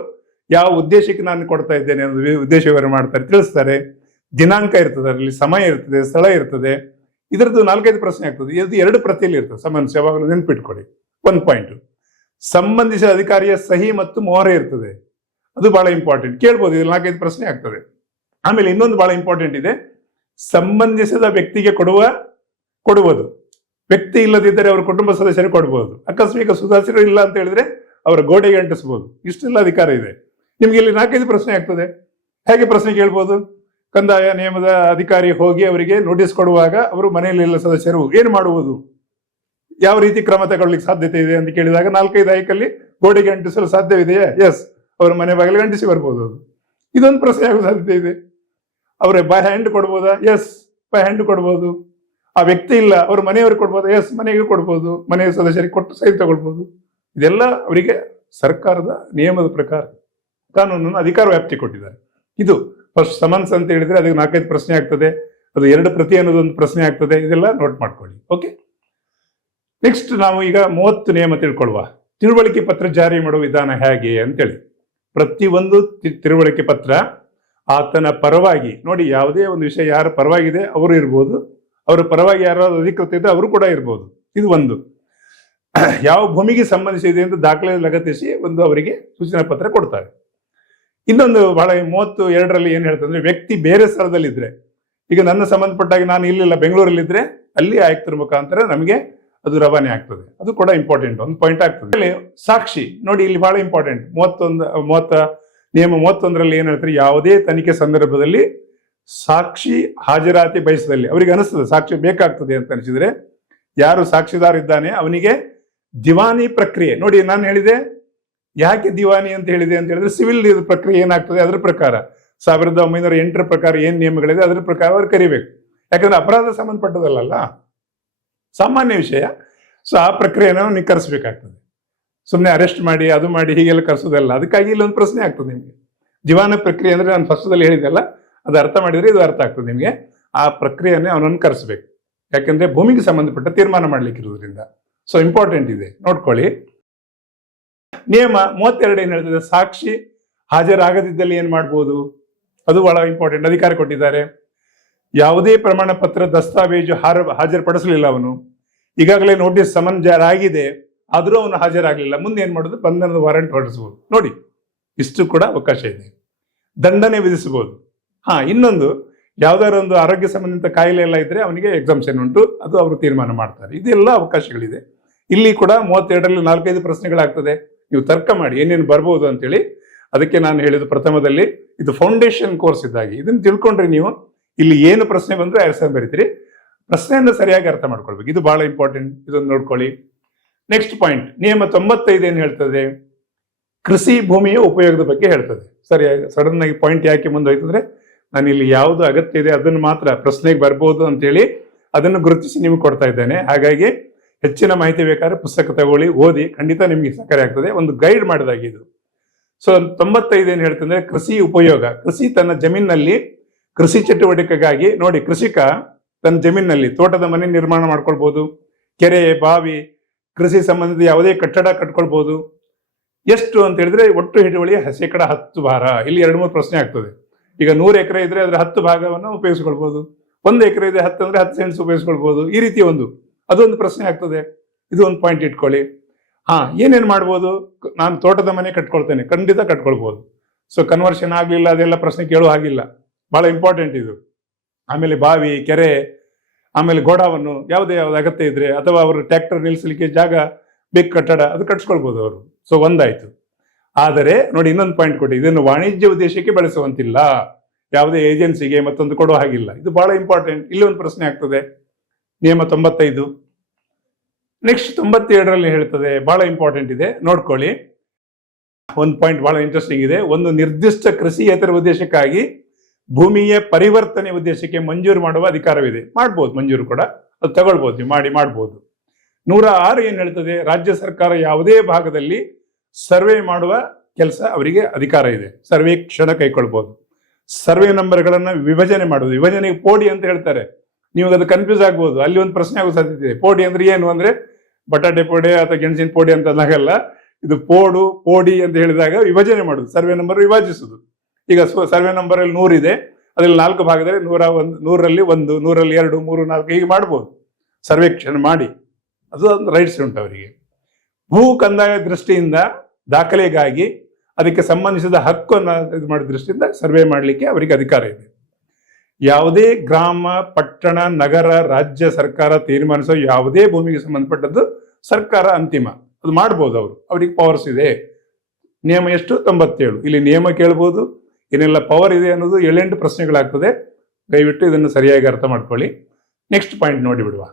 ಯಾವ ಉದ್ದೇಶಕ್ಕೆ ನಾನು ಕೊಡ್ತಾ ಇದ್ದೇನೆ ಅನ್ನೋದು ಉದ್ದೇಶ ವಿವರ ಮಾಡ್ತಾರೆ, ತಿಳಿಸ್ತಾರೆ. ದಿನಾಂಕ ಇರ್ತದೆ, ಅದರಲ್ಲಿ ಸಮಯ ಇರ್ತದೆ, ಸ್ಥಳ ಇರ್ತದೆ. ಇದರದ್ದು ನಾಲ್ಕೈದು ಪ್ರಶ್ನೆ ಆಗ್ತದೆ. ಇದು ಎರಡು ಪ್ರತಿಯಲ್ಲಿ ಇರ್ತದೆ. ಸಮನ್ಸ್ ಯಾವಾಗಲೂ ನೆನ್ಪಿಟ್ಕೊಳ್ಳಿ. ಒಂದು ಪಾಯಿಂಟ್ ಸಂಬಂಧಿಸಿದ ಅಧಿಕಾರಿಯ ಸಹಿ ಮತ್ತು ಮೊಹರೆ ಇರ್ತದೆ. ಅದು ಬಹಳ ಇಂಪಾರ್ಟೆಂಟ್ ಕೇಳ್ಬೋದು ಇದು ನಾಲ್ಕೈದು ಪ್ರಶ್ನೆ ಆಗ್ತದೆ. ಆಮೇಲೆ ಇನ್ನೊಂದು ಬಹಳ ಇಂಪಾರ್ಟೆಂಟ್ ಇದೆ. ಸಂಬಂಧಿಸಿದ ವ್ಯಕ್ತಿಗೆ ಕೊಡುವ ಕೊಡುವುದು. ವ್ಯಕ್ತಿ ಇಲ್ಲದಿದ್ದರೆ ಅವರ ಕುಟುಂಬ ಸದಸ್ಯರು ಕೊಡಬಹುದು ಆಕಸ್ಮಿಕ ಸುಧಾರಿಸರು ಇಲ್ಲ ಅಂತ ಹೇಳಿದ್ರೆ ಅವರ ಗೋಡೆಗೆ ಅಂಟಿಸಬಹುದು ಇಷ್ಟೆಲ್ಲ ಅಧಿಕಾರ ಇದೆ. ನಿಮ್ಗೆ ಇಲ್ಲಿ ನಾಲ್ಕೈದು ಪ್ರಶ್ನೆ ಆಗ್ತದೆ. ಹೇಗೆ ಪ್ರಶ್ನೆ ಕೇಳ್ಬೋದು? ಕಂದಾಯ ನಿಯಮದ ಅಧಿಕಾರಿ ಹೋಗಿ ಅವರಿಗೆ ನೋಟಿಸ್ ಕೊಡುವಾಗ ಅವರು ಮನೆಯಲ್ಲಿಲ್ಲ ಸದಸ್ಯರು ಏನು ಮಾಡುವುದು? ಯಾವ ರೀತಿ ಕ್ರಮ ತಗೊಳ್ಳಿಕ್ಕೆ ಸಾಧ್ಯತೆ ಇದೆ ಅಂತ ಕೇಳಿದಾಗ ನಾಲ್ಕೈದು ಐಕಲ್ಲಿ ಗೋಡೆಗೆ ಅಂಟಿಸಲು ಸಾಧ್ಯವಿದೆಯಾ? ಎಸ್ ಅವರ ಮನೆ ಬಾಗಿಲು ಅಂಟಿಸಿ ಬರ್ಬೋದು ಅದು. ಇದೊಂದು ಪ್ರಶ್ನೆ ಆಗುವ ಸಾಧ್ಯತೆ ಇದೆ. ಅವರ ಬೈ ಹ್ಯಾಂಡ್ ಕೊಡ್ಬೋದಾ? ಎಸ್ ಬೈ ಹ್ಯಾಂಡ್ ಕೊಡ್ಬೋದು. ಆ ವ್ಯಕ್ತಿ ಇಲ್ಲ, ಅವ್ರ ಮನೆಯವ್ರಿಗೆ ಕೊಡ್ಬೋದು, ಎಸ್ ಮನೆಗೆ ಕೊಡ್ಬೋದು, ಮನೆಯ ಸದಸ್ಯರಿಗೆ ಕೊಟ್ಟು ಸಹಿ ತಗೊಳ್ಬೋದು. ಇದೆಲ್ಲ ಅವರಿಗೆ ಸರ್ಕಾರದ ನಿಯಮದ ಪ್ರಕಾರ ಕಾನೂನನ್ನು ಅಧಿಕಾರ ವ್ಯಾಪ್ತಿ ಕೊಟ್ಟಿದ್ದಾರೆ. ಇದು ಫಸ್ಟ್ ಸಮನ್ಸ್ ಅಂತ ಹೇಳಿದ್ರೆ ಅದಕ್ಕೆ ನಾಲ್ಕೈದು ಪ್ರಶ್ನೆ ಆಗ್ತದೆ. ಅದು ಎರಡು ಪ್ರತಿ ಅನ್ನೋದೊಂದು ಪ್ರಶ್ನೆ ಆಗ್ತದೆ. ಇದೆಲ್ಲ ನೋಟ್ ಮಾಡ್ಕೊಳ್ಳಿ. ಓಕೆ ನೆಕ್ಸ್ಟ್ ನಾವು ಈಗ ಮೂವತ್ತು ನಿಯಮ ತಿಳ್ಕೊಳ್ಳುವ. ತಿಳುವಳಿಕೆ ಪತ್ರ ಜಾರಿ ಮಾಡುವ ವಿಧಾನ ಹೇಗೆ ಅಂತೇಳಿ. ತಿ- ತಿಳುವಳಿಕೆ ಪತ್ರ ಆತನ ಪರವಾಗಿ, ನೋಡಿ ಯಾವುದೇ ಒಂದು ವಿಷಯ ಯಾರ ಪರವಾಗಿದೆ, ಅವರು ಇರ್ಬೋದು. ಅವರ ಪರವಾಗಿ ಯಾರಾದ್ರು ಅಧಿಕೃತ ಇದ್ದರೆ ಅವರು ಕೂಡ ಇರ್ಬೋದು. ಇದು ಒಂದು. ಯಾವ ಭೂಮಿಗೆ ಸಂಬಂಧಿಸಿದೆ ಅಂತ ದಾಖಲೆ ಲಗತ್ತಿಸಿ ಒಂದು ಅವರಿಗೆ ಸೂಚನಾ ಪತ್ರ ಕೊಡ್ತಾರೆ. ಇನ್ನೊಂದು ಬಹಳ ಮೂವತ್ತು ಎರಡರಲ್ಲಿ ಏನು ಹೇಳ್ತಂದ್ರೆ ಅಂದ್ರೆ ವ್ಯಕ್ತಿ ಬೇರೆ ಸ್ಥಳದಲ್ಲಿ ಇದ್ರೆ ಈಗ ನನ್ನ ಸಂಬಂಧಪಟ್ಟಾಗ ನಾನು ಇಲ್ಲಿಲ್ಲ, ಬೆಂಗಳೂರಲ್ಲಿದ್ರೆ ಅಲ್ಲಿ ಆಯುಕ್ತರ ಮುಖಾಂತರ ನಮಗೆ ಅದು ರವಾನೆ ಆಗ್ತದೆ. ಅದು ಕೂಡ ಇಂಪಾರ್ಟೆಂಟ್ ಒಂದು ಪಾಯಿಂಟ್ ಆಗ್ತದೆ. ಸಾಕ್ಷಿ, ನೋಡಿ ಇಲ್ಲಿ ಬಹಳ ಇಂಪಾರ್ಟೆಂಟ್ ಮೂವತ್ತೊಂದು, ಮೂವತ್ತ, ನಿಯಮ ಮೂವತ್ತೊಂದರಲ್ಲಿ ಏನು ಹೇಳ್ತಾರೆ, ಯಾವುದೇ ತನಿಖೆ ಸಂದರ್ಭದಲ್ಲಿ ಸಾಕ್ಷಿ ಹಾಜರಾತಿ ಬಯಸದಲ್ಲಿ ಅವರಿಗೆ ಅನಿಸ್ತದೆ, ಸಾಕ್ಷಿ ಬೇಕಾಗ್ತದೆ ಅಂತ ಅನಿಸಿದ್ರೆ, ಯಾರು ಸಾಕ್ಷಿದಾರ ಇದ್ದಾನೆ ಅವನಿಗೆ ದಿವಾನಿ ಪ್ರಕ್ರಿಯೆ. ನೋಡಿ, ನಾನು ಹೇಳಿದೆ, ಯಾಕೆ ದಿವಾನಿ ಅಂತ ಹೇಳಿದೆ ಅಂತ ಹೇಳಿದ್ರೆ, ಸಿವಿಲ್ ಪ್ರಕ್ರಿಯೆ ಏನಾಗ್ತದೆ ಅದರ ಪ್ರಕಾರ. ಸಾವಿರದ ಒಂಬೈನೂರ ಎಂಟರ ಪ್ರಕಾರ ಏನ್ ನಿಯಮಗಳಿದೆ ಅದರ ಪ್ರಕಾರ ಅವ್ರು ಕರಿಬೇಕು. ಯಾಕಂದ್ರೆ ಅಪರಾಧ ಸಂಬಂಧಪಟ್ಟದಲ್ಲ ಸಾಮಾನ್ಯ ವಿಷಯ. ಸೊ ಆ ಪ್ರಕ್ರಿಯೆನ ನೀವು ಕರೆಸ್ಬೇಕಾಗ್ತದೆ ಸುಮ್ಮನೆ ಅರೆಸ್ಟ್ ಮಾಡಿ, ಅದು ಮಾಡಿ, ಹೀಗೆಲ್ಲ ಕರೆಸೋದಲ್ಲ. ಅದಕ್ಕಾಗಿ ಇಲ್ಲೊಂದು ಪ್ರಶ್ನೆ ಆಗ್ತದೆ ನಿಮಗೆ. ದಿವಾನ ಪ್ರಕ್ರಿಯೆ ಅಂದ್ರೆ ನಾನು ಫಸ್ಟಲ್ಲಿ ಹೇಳಿದೆಲ್ಲ ಅದು ಅರ್ಥ ಮಾಡಿದರೆ ಇದು ಅರ್ಥ ಆಗ್ತದೆ ನಿಮಗೆ. ಆ ಪ್ರಕ್ರಿಯೆಯನ್ನೇ ಅವನನ್ನು ಅನುಕರಿಸಬೇಕು. ಯಾಕಂದ್ರೆ ಭೂಮಿಗೆ ಸಂಬಂಧಪಟ್ಟ ತೀರ್ಮಾನ ಮಾಡ್ಲಿಕ್ಕೆ ಇರೋದ್ರಿಂದ ಸೊ ಇಂಪಾರ್ಟೆಂಟ್ ಇದೆ. ನೋಡ್ಕೊಳ್ಳಿ. ನಿಯಮ ಮೂವತ್ತೆರಡು ಏನು ಹೇಳ್ತದೆ, ಸಾಕ್ಷಿ ಹಾಜರಾಗದಿದ್ದಲ್ಲಿ ಏನು ಮಾಡ್ಬೋದು? ಅದು ಬಹಳ ಇಂಪಾರ್ಟೆಂಟ್ ಅಧಿಕಾರ ಕೊಟ್ಟಿದ್ದಾರೆ. ಯಾವುದೇ ಪ್ರಮಾಣ ಪತ್ರ, ದಸ್ತಾವೇಜು ಹಾರ, ಹಾಜರುಪಡಿಸಲಿಲ್ಲ ಅವನು. ಈಗಾಗಲೇ ನೋಟಿಸ್ ಸಮನ್ ಜಾರಾಗಿದೆ ಆದರೂ ಅವನು ಹಾಜರಾಗಲಿಲ್ಲ. ಮುಂದೆ ಏನು ಮಾಡೋದು? ಬಂಧನದ ವಾರೆಂಟ್ ಹೊರಡಿಸಬಹುದು ನೋಡಿ, ಇಷ್ಟು ಕೂಡ ಅವಕಾಶ ಇದೆ. ದಂಡನೆ ವಿಧಿಸಬಹುದು ಹಾ, ಇನ್ನೊಂದು, ಯಾವ್ದಾದ್ರು ಒಂದು ಆರೋಗ್ಯ ಸಂಬಂಧಿತ ಕಾಯಿಲೆ ಎಲ್ಲ ಇದ್ರೆ ಅವನಿಗೆ ಎಕ್ಸಾಮ್ಷನ್ ಉಂಟು. ಅದು ಅವರು ತೀರ್ಮಾನ ಮಾಡ್ತಾರೆ. ಇದೆಲ್ಲ ಅವಕಾಶಗಳಿದೆ. ಇಲ್ಲಿ ಕೂಡ ಮೂವತ್ತೆರಡರಲ್ಲಿ ನಾಲ್ಕೈದು ಪ್ರಶ್ನೆಗಳಾಗ್ತದೆ. ನೀವು ತರ್ಕ ಮಾಡಿ, ಏನೇನು ಬರ್ಬೋದು ಅಂತೇಳಿ ಅದಕ್ಕೆ ನಾನು ಹೇಳಿದ ಪ್ರಥಮದಲ್ಲಿ ಇದು ಫೌಂಡೇಶನ್ ಕೋರ್ಸ್ ಇದ್ದಾಗಿ. ಇದನ್ನ ತಿಳ್ಕೊಂಡ್ರೆ ನೀವು ಇಲ್ಲಿ ಏನು ಪ್ರಶ್ನೆ ಬಂದ್ರೆ ಆನ್ಸರ್ ಬರೀತೀರಿ. ಪ್ರಶ್ನೆಯನ್ನು ಸರಿಯಾಗಿ ಅರ್ಥ ಮಾಡ್ಕೊಳ್ಬೇಕು. ಇದು ಬಹಳ ಇಂಪಾರ್ಟೆಂಟ್ ಇದನ್ನು ನೋಡ್ಕೊಳ್ಳಿ. ನೆಕ್ಸ್ಟ್ ಪಾಯಿಂಟ್ ನಿಯಮ ತೊಂಬತ್ತೈದು ಏನು ಹೇಳ್ತದೆ? ಕೃಷಿ ಭೂಮಿಯ ಉಪಯೋಗದ ಬಗ್ಗೆ ಹೇಳ್ತದೆ. ಸರಿಯಾಗಿ ಸಡನ್ ಆಗಿ ಪಾಯಿಂಟ್ ಯಾಕೆ ಮುಂದೆ ಅಂದ್ರೆ ನಾನು ಇಲ್ಲಿ ಯಾವುದು ಅಗತ್ಯ ಇದೆ ಅದನ್ನು ಮಾತ್ರ ಪ್ರಶ್ನೆಗೆ ಬರ್ಬೋದು ಅಂತೇಳಿ ಅದನ್ನು ಗುರುತಿಸಿ ನಿಮಗೆ ಕೊಡ್ತಾ ಇದ್ದೇನೆ. ಹಾಗಾಗಿ ಹೆಚ್ಚಿನ ಮಾಹಿತಿ ಬೇಕಾದ್ರೆ ಪುಸ್ತಕ ತಗೊಳ್ಳಿ, ಓದಿ, ಖಂಡಿತ ನಿಮಗೆ ಸಹಕಾರಿ ಆಗ್ತದೆ. ಒಂದು ಗೈಡ್ ಮಾಡಿದಾಗ ಇದು. ಸೊ ತೊಂಬತ್ತೈದು ಏನು ಹೇಳ್ತಂದ್ರೆ ಕೃಷಿ ಉಪಯೋಗ. ಕೃಷಿ ತನ್ನ ಜಮೀನಿನಲ್ಲಿ ಕೃಷಿ ಚಟುವಟಿಕೆಗಾಗಿ, ನೋಡಿ ಕೃಷಿಕ ತನ್ನ ಜಮೀನಿನಲ್ಲಿ ತೋಟದ ಮನೆ ನಿರ್ಮಾಣ ಮಾಡ್ಕೊಳ್ಬೋದು, ಕೆರೆ, ಬಾವಿ, ಕೃಷಿ ಸಂಬಂಧಿತ ಯಾವುದೇ ಕಟ್ಟಡ ಕಟ್ಕೊಳ್ಬಹುದು ಎಷ್ಟು ಅಂತ ಹೇಳಿದ್ರೆ ಒಟ್ಟು ಹಿಡುವಳಿ ಶೇಕಡ ಹತ್ತು ಭಾರ. ಇಲ್ಲಿ ಎರಡು ಮೂರು ಪ್ರಶ್ನೆ ಆಗ್ತದೆ. ಈಗ ನೂರು ಎಕರೆ ಇದ್ರೆ ಅದರ ಹತ್ತು ಭಾಗವನ್ನು ಉಪಯೋಗಿಸ್ಕೊಳ್ಬಹುದು ಒಂದು ಎಕರೆ ಇದೆ ಹತ್ತು ಅಂದ್ರೆ ಹತ್ತು ಸೆಂಟ್ಸ್ ಉಪಯೋಗಿಸ್ಕೊಳ್ಬಹುದು ಈ ರೀತಿ ಒಂದು. ಅದೊಂದು ಪ್ರಶ್ನೆ ಆಗ್ತದೆ. ಇದು ಒಂದು ಪಾಯಿಂಟ್ ಇಟ್ಕೊಳ್ಳಿ. ಹಾ, ಏನೇನು ಮಾಡ್ಬೋದು? ನಾನು ತೋಟದ ಮನೆ ಕಟ್ಕೊಳ್ತೇನೆ. ಖಂಡಿತ ಕಟ್ಕೊಳ್ಬಹುದು ಸೊ ಕನ್ವರ್ಷನ್ ಆಗಲಿಲ್ಲ, ಅದೆಲ್ಲ ಪ್ರಶ್ನೆ ಕೇಳೋ ಹಾಗಿಲ್ಲ. ಬಹಳ ಇಂಪಾರ್ಟೆಂಟ್ ಇದು. ಆಮೇಲೆ ಬಾವಿ, ಕೆರೆ, ಆಮೇಲೆ ಗೋಡಾವನ್ನು ಯಾವುದೇ ಯಾವ್ದು ಅಗತ್ಯ ಇದ್ರೆ, ಅಥವಾ ಅವರು ಟ್ರ್ಯಾಕ್ಟರ್ ನಿಲ್ಲಿಸಲಿಕ್ಕೆ ಜಾಗ ಬೇಕು, ಕಟ್ಟಡ, ಅದು ಕಟ್ಸ್ಕೊಳ್ಬಹುದು ಅವರು. ಸೊ ಒಂದಾಯ್ತು. ಆದರೆ ನೋಡಿ ಇನ್ನೊಂದು ಪಾಯಿಂಟ್ ಕೊಡಿ. ಇದನ್ನು ವಾಣಿಜ್ಯ ಉದ್ದೇಶಕ್ಕೆ ಬಳಸುವಂತಿಲ್ಲ. ಯಾವುದೇ ಏಜೆನ್ಸಿಗೆ ಮತ್ತೊಂದು ಕೊಡೋ ಹಾಗಿಲ್ಲ. ಇದು ಬಹಳ ಇಂಪಾರ್ಟೆಂಟ್ ಇಲ್ಲಿ ಒಂದು ಪ್ರಶ್ನೆ ಆಗ್ತದೆ. ನಿಯಮ ತೊಂಬತ್ತೈದು. ನೆಕ್ಸ್ಟ್ ತೊಂಬತ್ತೇಳರಲ್ಲಿ ಹೇಳ್ತದೆ. ಬಹಳ ಇಂಪಾರ್ಟೆಂಟ್ ಇದೆ. ನೋಡ್ಕೊಳ್ಳಿ. ಒಂದು ಪಾಯಿಂಟ್ ಬಹಳ ಇಂಟ್ರೆಸ್ಟಿಂಗ್ ಇದೆ. ಒಂದು ನಿರ್ದಿಷ್ಟ ಕೃಷಿಯೇತರ ಉದ್ದೇಶಕ್ಕಾಗಿ ಭೂಮಿಯ ಪರಿವರ್ತನೆ ಉದ್ದೇಶಕ್ಕೆ ಮಂಜೂರು ಮಾಡುವ ಅಧಿಕಾರವಿದೆ. ಮಾಡ್ಬೋದು, ಮಂಜೂರು ಕೂಡ. ಅದು ತಗೊಳ್ಬೋದು. ನೀವು ಮಾಡಿ ಮಾಡ್ಬೋದು. ನೂರ ಆರು ಏನು ಹೇಳ್ತದೆ? ರಾಜ್ಯ ಸರ್ಕಾರ ಯಾವುದೇ ಭಾಗದಲ್ಲಿ ಸರ್ವೆ ಮಾಡುವ ಕೆಲಸ ಅವರಿಗೆ ಅಧಿಕಾರ ಇದೆ. ಸರ್ವೆ ಕ್ಷಣ ಕೈಕೊಳ್ಬಹುದು ಸರ್ವೆ ನಂಬರ್ಗಳನ್ನು ವಿಭಜನೆ ಮಾಡುವುದು. ವಿಭಜನೆಗೆ ಪೋಡಿ ಅಂತ ಹೇಳ್ತಾರೆ. ನೀವು ಅದು ಕನ್ಫ್ಯೂಸ್ ಆಗ್ಬೋದು. ಅಲ್ಲಿ ಒಂದು ಪ್ರಶ್ನೆ ಆಗೋ ಸಾಧ್ಯತೆ ಇದೆ. ಪೋಡಿ ಅಂದ್ರೆ ಏನು ಅಂದ್ರೆ ಬಟಾಟೆ ಪೋಡೆ ಅಥವಾ ಗೆಣಸಿನ ಪೋಡಿ ಅಂತ ಅಂದಾಗಲ್ಲ ಇದು ಪೋಡು, ಪೋಡಿ ಅಂತ ಹೇಳಿದಾಗ ವಿಭಜನೆ ಮಾಡುದು ಸರ್ವೆ ನಂಬರ್ ವಿಭಜಿಸುದು ಈಗ ಸರ್ವೆ ನಂಬರ್ ಅಲ್ಲಿ ನೂರಿದೆ ಅದ್ರಲ್ಲಿ ನಾಲ್ಕು ಭಾಗದಲ್ಲಿ ನೂರ ಒಂದು ನೂರಲ್ಲಿ ಒಂದು ನೂರಲ್ಲಿ ಎರಡು, ಮೂರು, ನಾಲ್ಕು ಹೀಗೆ ಮಾಡ್ಬೋದು. ಸರ್ವೇಕ್ಷಣೆ ಮಾಡಿ. ಅದು ಒಂದು ರೈಟ್ಸ್ ಉಂಟು ಅವರಿಗೆ. ಭೂ ಕಂದಾಯ ದೃಷ್ಟಿಯಿಂದ ದಾಖಲೆಗಾಗಿ ಅದಕ್ಕೆ ಸಂಬಂಧಿಸಿದ ಹಕ್ಕನ್ನು ಇದು ಮಾಡಿದ ದೃಷ್ಟಿಯಿಂದ ಸರ್ವೆ ಮಾಡಲಿಕ್ಕೆ ಅವರಿಗೆ ಅಧಿಕಾರ ಇದೆ. ಯಾವುದೇ ಗ್ರಾಮ, ಪಟ್ಟಣ, ನಗರ, ರಾಜ್ಯ ಸರ್ಕಾರ ತೀರ್ಮಾನಿಸೋ ಯಾವುದೇ ಭೂಮಿಗೆ ಸಂಬಂಧಪಟ್ಟದ್ದು ಸರ್ಕಾರ ಅಂತಿಮ. ಅದು ಮಾಡ್ಬೋದು ಅವರು. ಅವ್ರಿಗೆ ಪವರ್ಸ್ ಇದೆ. ನಿಯಮ ಎಷ್ಟು? ತೊಂಬತ್ತೇಳು. ಇಲ್ಲಿ ನಿಯಮ ಕೇಳ್ಬೋದು, ಏನೆಲ್ಲ ಪವರ್ ಇದೆ ಅನ್ನೋದು ಏಳೆಂಟು ಪ್ರಶ್ನೆಗಳಾಗ್ತದೆ. ದಯವಿಟ್ಟು ಇದನ್ನು ಸರಿಯಾಗಿ ಅರ್ಥ ಮಾಡ್ಕೊಳ್ಳಿ. ನೆಕ್ಸ್ಟ್ ಪಾಯಿಂಟ್ ನೋಡಿ ಬಿಡುವ.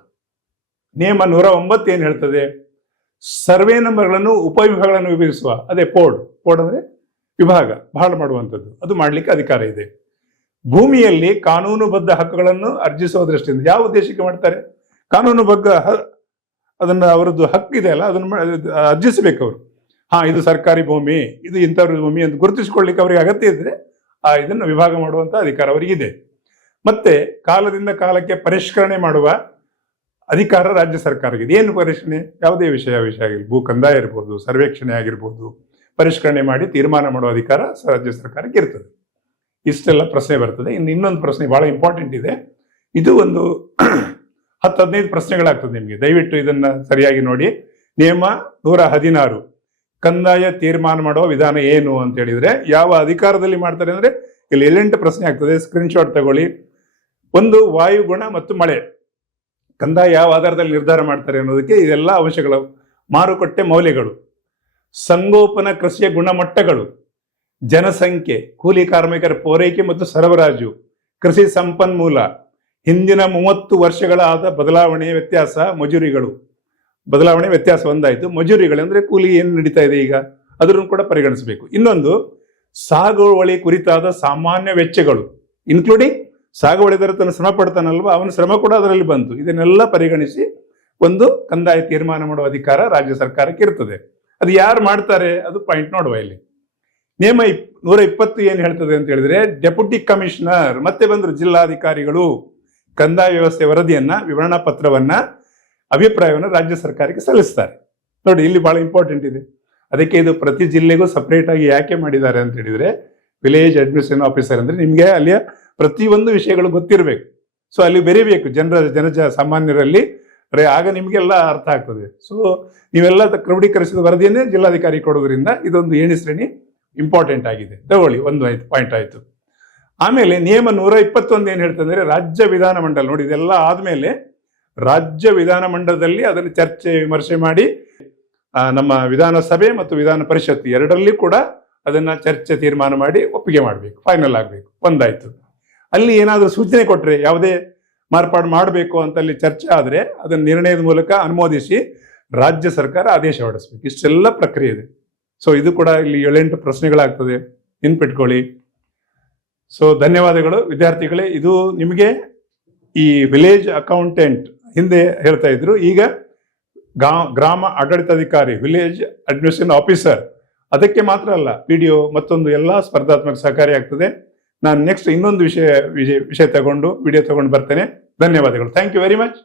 ನಿಯಮ ನೂರ ಒಂಬತ್ತು ಏನು ಹೇಳ್ತದೆ? ಸರ್ವೆ ನಂಬರ್ಗಳನ್ನು ಉಪವಿಭಾಗಗಳನ್ನು ವಿಭಜಿಸುವ, ಅದೇ ಪೋರ್ಡ್ ಪೋರ್ಡ್ ಅಂದರೆ ವಿಭಾಗ, ಬಹಳ ಮಾಡುವಂಥದ್ದು. ಅದು ಮಾಡಲಿಕ್ಕೆ ಅಧಿಕಾರ ಇದೆ. ಭೂಮಿಯಲ್ಲಿ ಕಾನೂನುಬದ್ಧ ಹಕ್ಕುಗಳನ್ನು ಅರ್ಜಿಸುವ ದೃಷ್ಟಿಯಿಂದ ಯಾವ ಉದ್ದೇಶಕ್ಕೆ ಮಾಡ್ತಾರೆ? ಕಾನೂನುಬದ್ಧ ಹ- ಅದನ್ನು ಅವರದ್ದು ಹಕ್ಕಿದೆ ಅಲ್ಲ, ಅದನ್ನು ಅರ್ಜಿಸಬೇಕು ಅವರು. ಹಾ, ಇದು ಸರ್ಕಾರಿ ಭೂಮಿ, ಇದು ಇಂಥವ್ರ ಭೂಮಿ ಅಂತ ಗುರುತಿಸಿಕೊಳ್ಳಿಕ್ಕೆ ಅವರಿಗೆ ಅಗತ್ಯ ಇದ್ರೆ ಆ ಇದನ್ನು ವಿಭಾಗ ಮಾಡುವಂಥ ಅಧಿಕಾರ ಅವರಿಗಿದೆ. ಮತ್ತೆ ಕಾಲದಿಂದ ಕಾಲಕ್ಕೆ ಪರಿಷ್ಕರಣೆ ಮಾಡುವ ಅಧಿಕಾರ ರಾಜ್ಯ ಸರ್ಕಾರಕ್ಕೆ ಏನು ಪರಿಶೀಲನೆ ಯಾವುದೇ ವಿಷಯ ವಿಷಯ ಆಗಿರ್ಬೋದು. ಭೂ ಕಂದಾಯ ಇರ್ಬೋದು, ಸರ್ವೇಕ್ಷಣೆ ಆಗಿರ್ಬೋದು. ಪರಿಷ್ಕರಣೆ ಮಾಡಿ ತೀರ್ಮಾನ ಮಾಡುವ ಅಧಿಕಾರ ರಾಜ್ಯ ಸರ್ಕಾರಕ್ಕೆ ಇರ್ತದೆ. ಇಷ್ಟೆಲ್ಲ ಪ್ರಶ್ನೆ ಬರ್ತದೆ. ಇನ್ನು ಇನ್ನೊಂದು ಪ್ರಶ್ನೆ ಬಹಳ ಇಂಪಾರ್ಟೆಂಟ್ ಇದೆ. ಇದು ಒಂದು ಹತ್ತು, ಹದಿನೈದು ಪ್ರಶ್ನೆಗಳಾಗ್ತದೆ ನಿಮಗೆ. ದಯವಿಟ್ಟು ಇದನ್ನ ಸರಿಯಾಗಿ ನೋಡಿ. ನಿಯಮ ನೂರ ಹದಿನಾರು. ಕಂದಾಯ ತೀರ್ಮಾನ ಮಾಡುವ ವಿಧಾನ ಏನು ಅಂತ ಹೇಳಿದ್ರೆ, ಯಾವ ಅಧಿಕಾರದಲ್ಲಿ ಮಾಡ್ತಾರೆ ಅಂದ್ರೆ, ಇಲ್ಲಿ ಏಳೆಂಟು ಪ್ರಶ್ನೆ ಆಗ್ತದೆ. ಸ್ಕ್ರೀನ್ಶಾಟ್ ತಗೊಳ್ಳಿ. ಒಂದು ವಾಯುಗುಣ ಮತ್ತು ಮಳೆ. ಕಂದಾಯ ಯಾವ ಆಧಾರದಲ್ಲಿ ನಿರ್ಧಾರ ಮಾಡ್ತಾರೆ ಅನ್ನೋದಕ್ಕೆ ಇದೆಲ್ಲ ಅಂಶಗಳು. ಮಾರುಕಟ್ಟೆ ಮೌಲ್ಯಗಳು. ಸಂಗೋಪನ ಕೃಷಿಯ ಗುಣಮಟ್ಟಗಳು. ಜನಸಂಖ್ಯೆ, ಕೂಲಿ ಕಾರ್ಮಿಕರ ಪೂರೈಕೆ ಮತ್ತು ಸರಬರಾಜು. ಕೃಷಿ ಸಂಪನ್ಮೂಲ. ಹಿಂದಿನ ಮೂವತ್ತು ವರ್ಷಗಳ ಆದ ಬದಲಾವಣೆಯ ವ್ಯತ್ಯಾಸ ಮಜೂರಿಗಳು. ಬದಲಾವಣೆ ವ್ಯತ್ಯಾಸ ಒಂದಾಯಿತು. ಮಜೂರಿಗಳು ಅಂದ್ರೆ ಕೂಲಿ ಏನು ನಡೀತಾ ಇದೆ ಈಗ? ಅದನ್ನು ಕೂಡ ಪರಿಗಣಿಸಬೇಕು. ಇನ್ನೊಂದು, ಸಾಗುವಳಿ ಕುರಿತಾದ ಸಾಮಾನ್ಯ ವೆಚ್ಚಗಳು ಇನ್ಕ್ಲೂಡಿಂಗ್ ಸಾಗುವಳಿದಾರ ತನ್ನ ಶ್ರಮ ಪಡ್ತಾನಲ್ವಾ ಅವನ ಶ್ರಮ ಕೂಡ ಅದರಲ್ಲಿ ಬಂತು. ಇದನ್ನೆಲ್ಲ ಪರಿಗಣಿಸಿ ಒಂದು ಕಂದಾಯ ತೀರ್ಮಾನ ಮಾಡುವ ಅಧಿಕಾರ ರಾಜ್ಯ ಸರ್ಕಾರಕ್ಕೆ ಇರ್ತದೆ. ಅದು ಯಾರು ಮಾಡ್ತಾರೆ? ಅದು ಪಾಯಿಂಟ್ ನೋಡುವ ಇಲ್ಲಿ. ನಿಯಮ ಇಪ್, ನೂರ ಇಪ್ಪತ್ತು ಏನು ಹೇಳ್ತದೆ ಅಂತ ಹೇಳಿದ್ರೆ, ಡೆಪ್ಯೂಟಿ ಕಮಿಷನರ್ ಮತ್ತೆ ಬಂದ್ರು ಜಿಲ್ಲಾಧಿಕಾರಿಗಳು ಕಂದಾಯ ವ್ಯವಸ್ಥೆ ವರದಿಯನ್ನ, ವಿವರಣಾ ಪತ್ರವನ್ನ, ಅಭಿಪ್ರಾಯವನ್ನು ರಾಜ್ಯ ಸರ್ಕಾರಕ್ಕೆ ಸಲ್ಲಿಸ್ತಾರೆ. ನೋಡಿ, ಇಲ್ಲಿ ಬಹಳ ಇಂಪಾರ್ಟೆಂಟ್ ಇದೆ. ಅದಕ್ಕೆ ಇದು ಪ್ರತಿ ಜಿಲ್ಲೆಗೂ ಸಪ್ರೇಟ್ ಆಗಿ ಯಾಕೆ ಮಾಡಿದ್ದಾರೆ ಅಂತ ಹೇಳಿದ್ರೆ ವಿಲೇಜ್ ಅಡ್ಮಿನಿಸ್ಟ್ರೇಷನ್ ಆಫೀಸರ್ ಅಂದ್ರೆ ನಿಮಗೆ ಅಲ್ಲಿಯ ಪ್ರತಿಯೊಂದು ವಿಷಯಗಳು ಗೊತ್ತಿರಬೇಕು. ಸೊ ಅಲ್ಲಿ ಬೆರಿಬೇಕು ಜನರ, ಜನಜ ಸಾಮಾನ್ಯರಲ್ಲಿ. ಆಗ ನಿಮಗೆಲ್ಲ ಅರ್ಥ ಆಗ್ತದೆ. ಸೊ ನೀವೆಲ್ಲ ಕ್ರೋಢೀಕರಿಸಿದ ವರದಿಯನ್ನೇ ಜಿಲ್ಲಾಧಿಕಾರಿ ಕೊಡೋದ್ರಿಂದ ಇದೊಂದು ಏಣಿ ಶ್ರೇಣಿ ಇಂಪಾರ್ಟೆಂಟ್ ಆಗಿದೆ. ತಗೊಳ್ಳಿ, ಒಂದು ಆಯ್ತು ಪಾಯಿಂಟ್ ಆಯಿತು. ಆಮೇಲೆ ನಿಯಮ ನೂರ ಇಪ್ಪತ್ತೊಂದು ಏನು ಹೇಳ್ತಂದ್ರೆ ರಾಜ್ಯ ವಿಧಾನ ಮಂಡಲ. ನೋಡಿ, ಇದೆಲ್ಲ ಆದಮೇಲೆ ರಾಜ್ಯ ವಿಧಾನ ಮಂಡಲದಲ್ಲಿ ಅದನ್ನು ಚರ್ಚೆ, ವಿಮರ್ಶೆ ಮಾಡಿ ನಮ್ಮ ವಿಧಾನಸಭೆ ಮತ್ತು ವಿಧಾನ ಪರಿಷತ್ ಎರಡರಲ್ಲಿ ಕೂಡ ಅದನ್ನ ಚರ್ಚೆ, ತೀರ್ಮಾನ ಮಾಡಿ ಒಪ್ಪಿಗೆ ಮಾಡಬೇಕು. ಫೈನಲ್ ಆಗಬೇಕು. ಒಂದಾಯ್ತು. ಅಲ್ಲಿ ಏನಾದರೂ ಸೂಚನೆ ಕೊಟ್ಟರೆ ಯಾವುದೇ ಮಾರ್ಪಾಡು ಮಾಡಬೇಕು ಅಂತ ಅಲ್ಲಿ ಚರ್ಚೆ ಆದರೆ ಅದನ್ನು ನಿರ್ಣಯದ ಮೂಲಕ ಅನುಮೋದಿಸಿ ರಾಜ್ಯ ಸರ್ಕಾರ ಆದೇಶ ಹೊರಡಿಸ್ಬೇಕು. ಇಷ್ಟೆಲ್ಲ ಪ್ರಕ್ರಿಯೆ ಇದೆ. ಸೊ ಇದು ಕೂಡ ಇಲ್ಲಿ ಏಳೆಂಟು ಪ್ರಶ್ನೆಗಳಾಗ್ತದೆ. ನೆನ್ಪಿಟ್ಕೊಳ್ಳಿ. ಸೊ ಧನ್ಯವಾದಗಳು. ವಿದ್ಯಾರ್ಥಿಗಳೇ, ಇದು ನಿಮಗೆ ಈ ವಿಲೇಜ್ ಅಕೌಂಟೆಂಟ್ ಹಿಂದೆ ಹೇಳ್ತಾ ಇದ್ರು. ಈಗ ಗಾ, ಗ್ರಾಮ ಆಡಳಿತಾಧಿಕಾರಿ, ವಿಲೇಜ್ ಅಡ್ಮಿನಿಸ್ಟ್ರೇಷನ್ ಆಫೀಸರ್, ಅದಕ್ಕೆ ಮಾತ್ರ ಅಲ್ಲ ಪಿ ಡಿ ಒ ಮತ್ತೊಂದು ಎಲ್ಲ ಸ್ಪರ್ಧಾತ್ಮಕ ಸಹಕಾರಿ ಆಗ್ತದೆ ನಾನು ನೆಕ್ಸ್ಟ್ ಇನ್ನೊಂದು ವಿಷಯ ವಿಷಯ ವಿಷಯ ತಗೊಂಡು ವಿಡಿಯೋ ತಗೊಂಡು ಬರ್ತೇನೆ. ಧನ್ಯವಾದಗಳು. Thank you very much